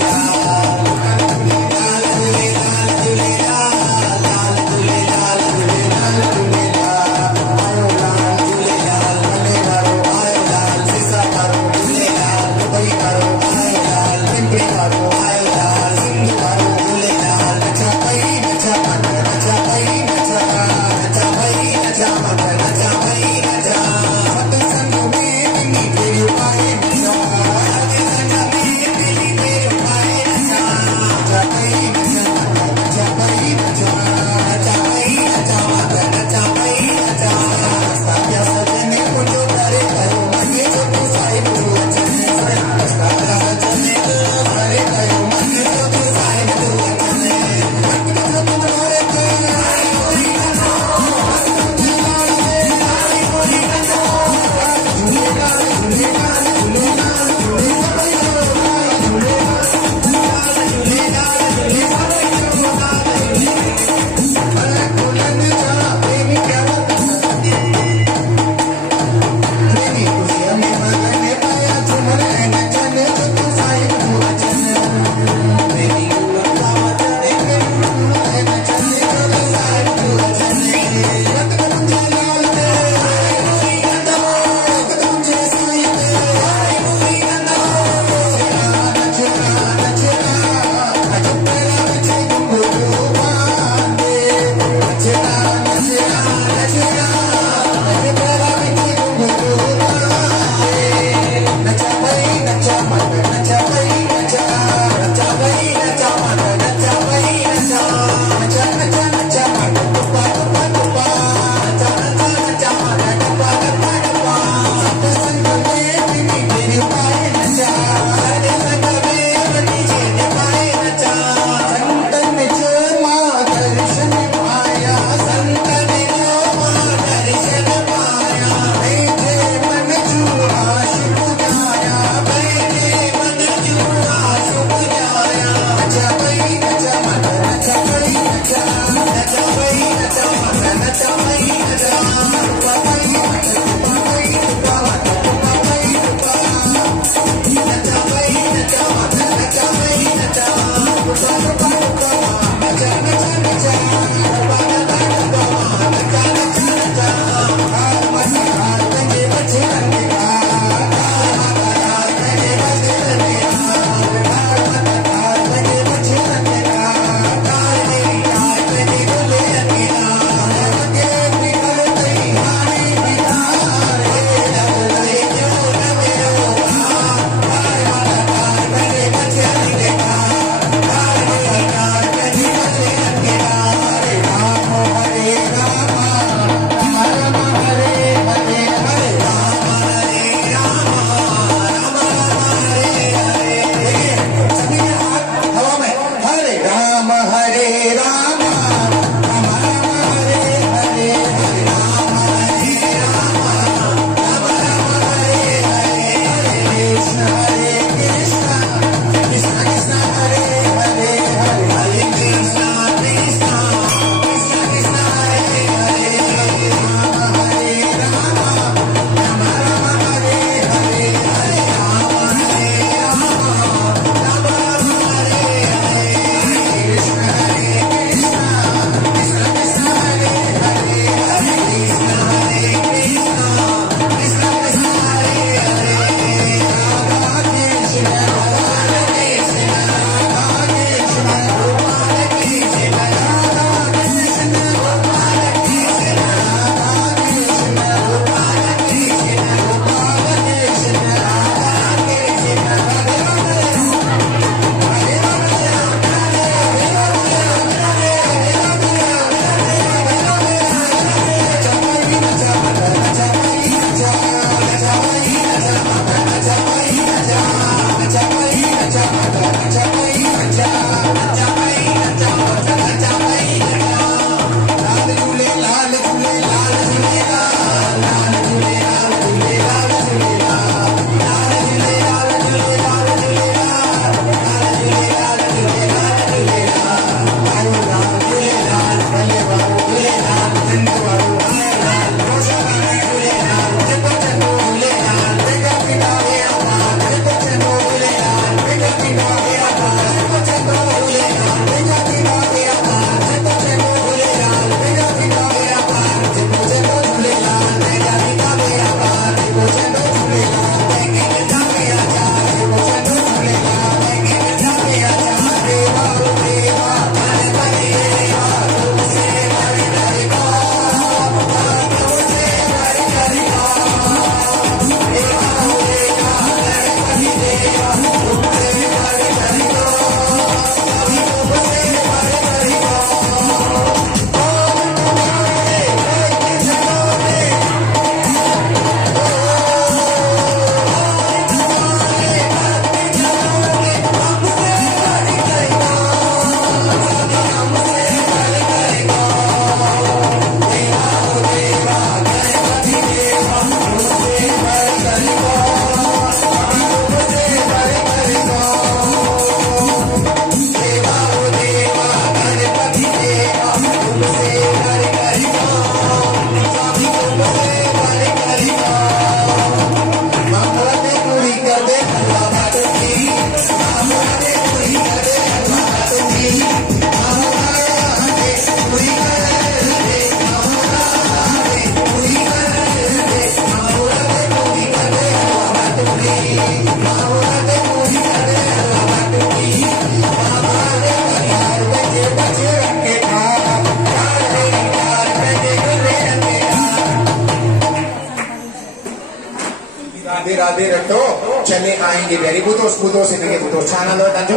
राधे रटो चले आएंगे वेरी बुतो बुतो से बिगे बुतो छाना लो ताजो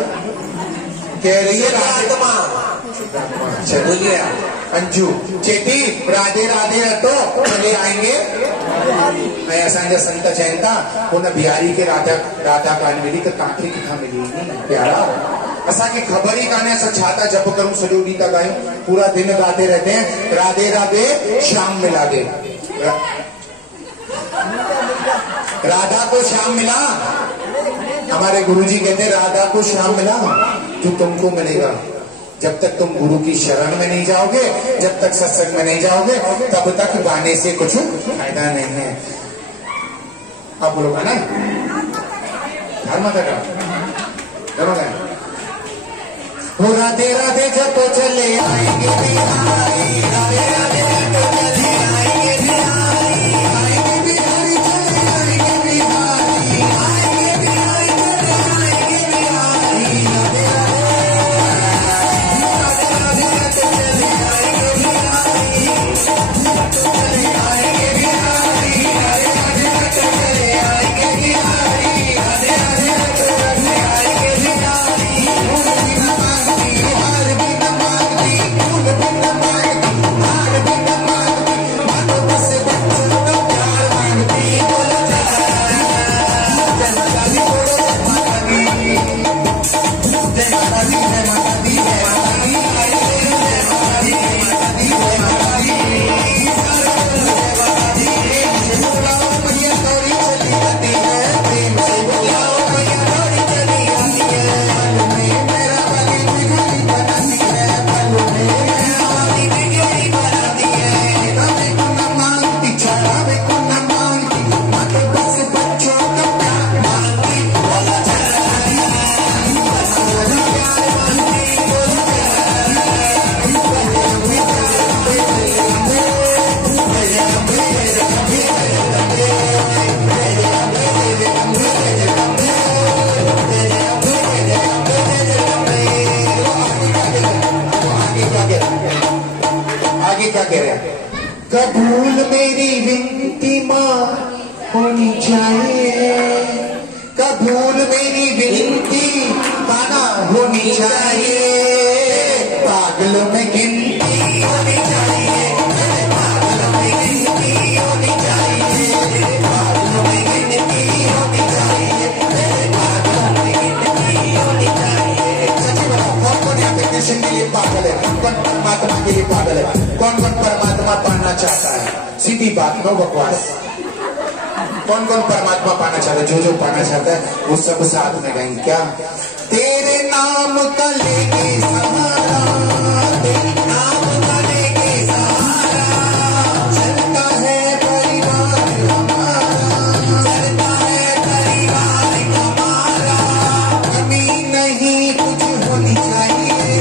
कह रही है आत्मा बोलिए अंजू चेटी राधे राधे रटो चले आएंगे मैं असांजा संत चैनता उन बिहारी के राधा राधा कान मिली तो काठी किथा मिली नहीं प्यारा असा की खबर ही काने असा छाता जप करूं सजो गीता गायूं पूरा दिन गाते रहते हैं राधे राधे शाम मिला दे राधा को श्याम मिला हमारे गुरुजी कहते राधा को श्याम मिला जो तुमको मिलेगा जब तक तुम गुरु की शरण में नहीं जाओगे जब तक सत्संग में नहीं जाओगे तब तक गाने से कुछ फायदा नहीं है आप बोलो ना धर्म का वो राधे राधे जब तो चले आएंगे बिहारी राधे राधे जब तो चले आएंगे बिहारी आएंगे बिहारी चले आएंगे बिहारी आएंगे बिहारी चले आएंगे बिहारी राधे राधे जब तो चले आएंगे बिहारी चले आएंगे बिहारी राधे राधे जब तो चले आएंगे बिहारी राधे राधे जब तो चले आएंगे बिहारी कबूल मेरी विनती माँ होनी चाहिए कबूल मेरी विनती माना होनी चाहिए पागल में गिनती होनी चाहिए पागल में गिनती होनी चाहिए पागल में गिनती होनी चाहिए पागल में गिनती होनी चाहिए सच्ची बताओ कौन कौन यहाँ पे कृष्ण के लिए पागल है कौन परमात्मा के लिए पागल है कौन कौन परमात्मा पाना चाहता है सीधी बात नो बकवास कौन कौन परमात्मा पाना चाहता है जो पाना चाहता है वो सब साथ में गाएंगे क्या तेरे नाम का लेके सहारा तेरे नाम का लेके सहारा चलता है परिवार हमारा चलता है परिवार हमारा कमी नहीं कुछ होनी चाहिए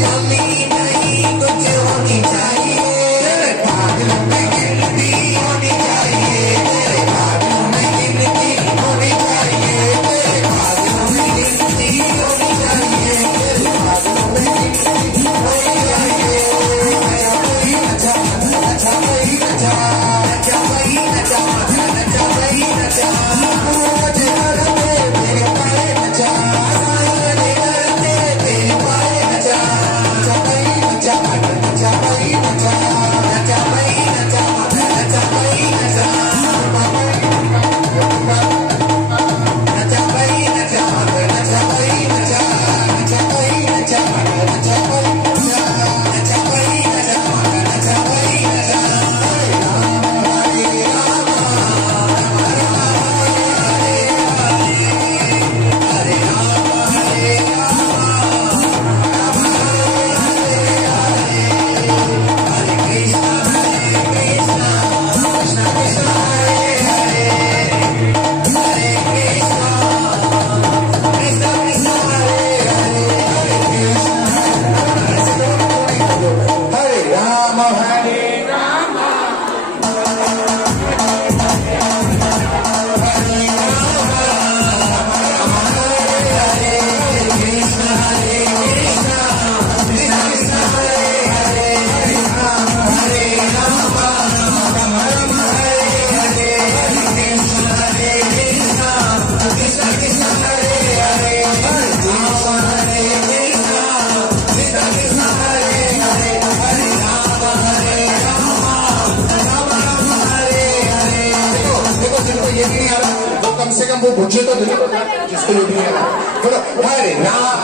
कमी नहीं कुछ होनी चाहिए पागल में गिनती होनी चाहिए पागल में गिनती होनी चाहिए पागल में गिनती होनी चाहिए पागल राम वो भुजे तो जिसको लूट लिया बोलो हरे राम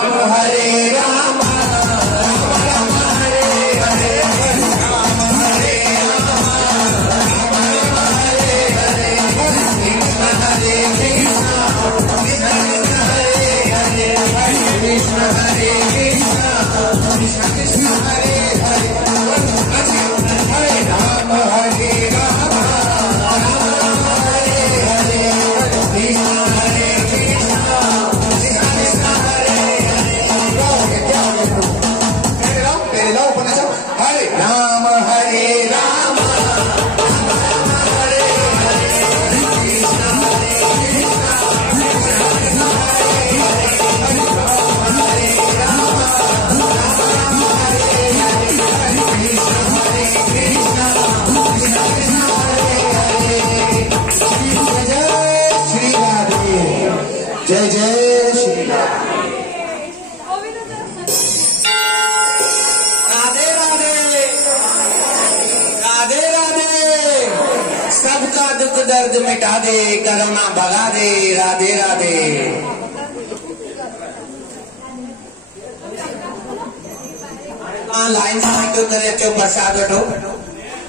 जय जय श्री राम। राधे राधे राधे राधे, सबका दुख दर्द मिटा दे, करुणा भगा दे, राधे राधे। हाँ लाइन से करे अचो प्रसाद वठो,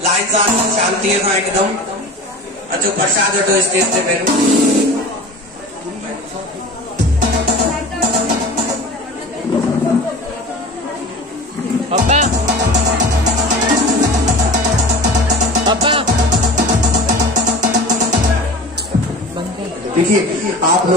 लाइन सां शांति सां एकदम अचो प्रसाद वठो स्टेज ते पहिरियों। पापा पापा देखिए आप लोग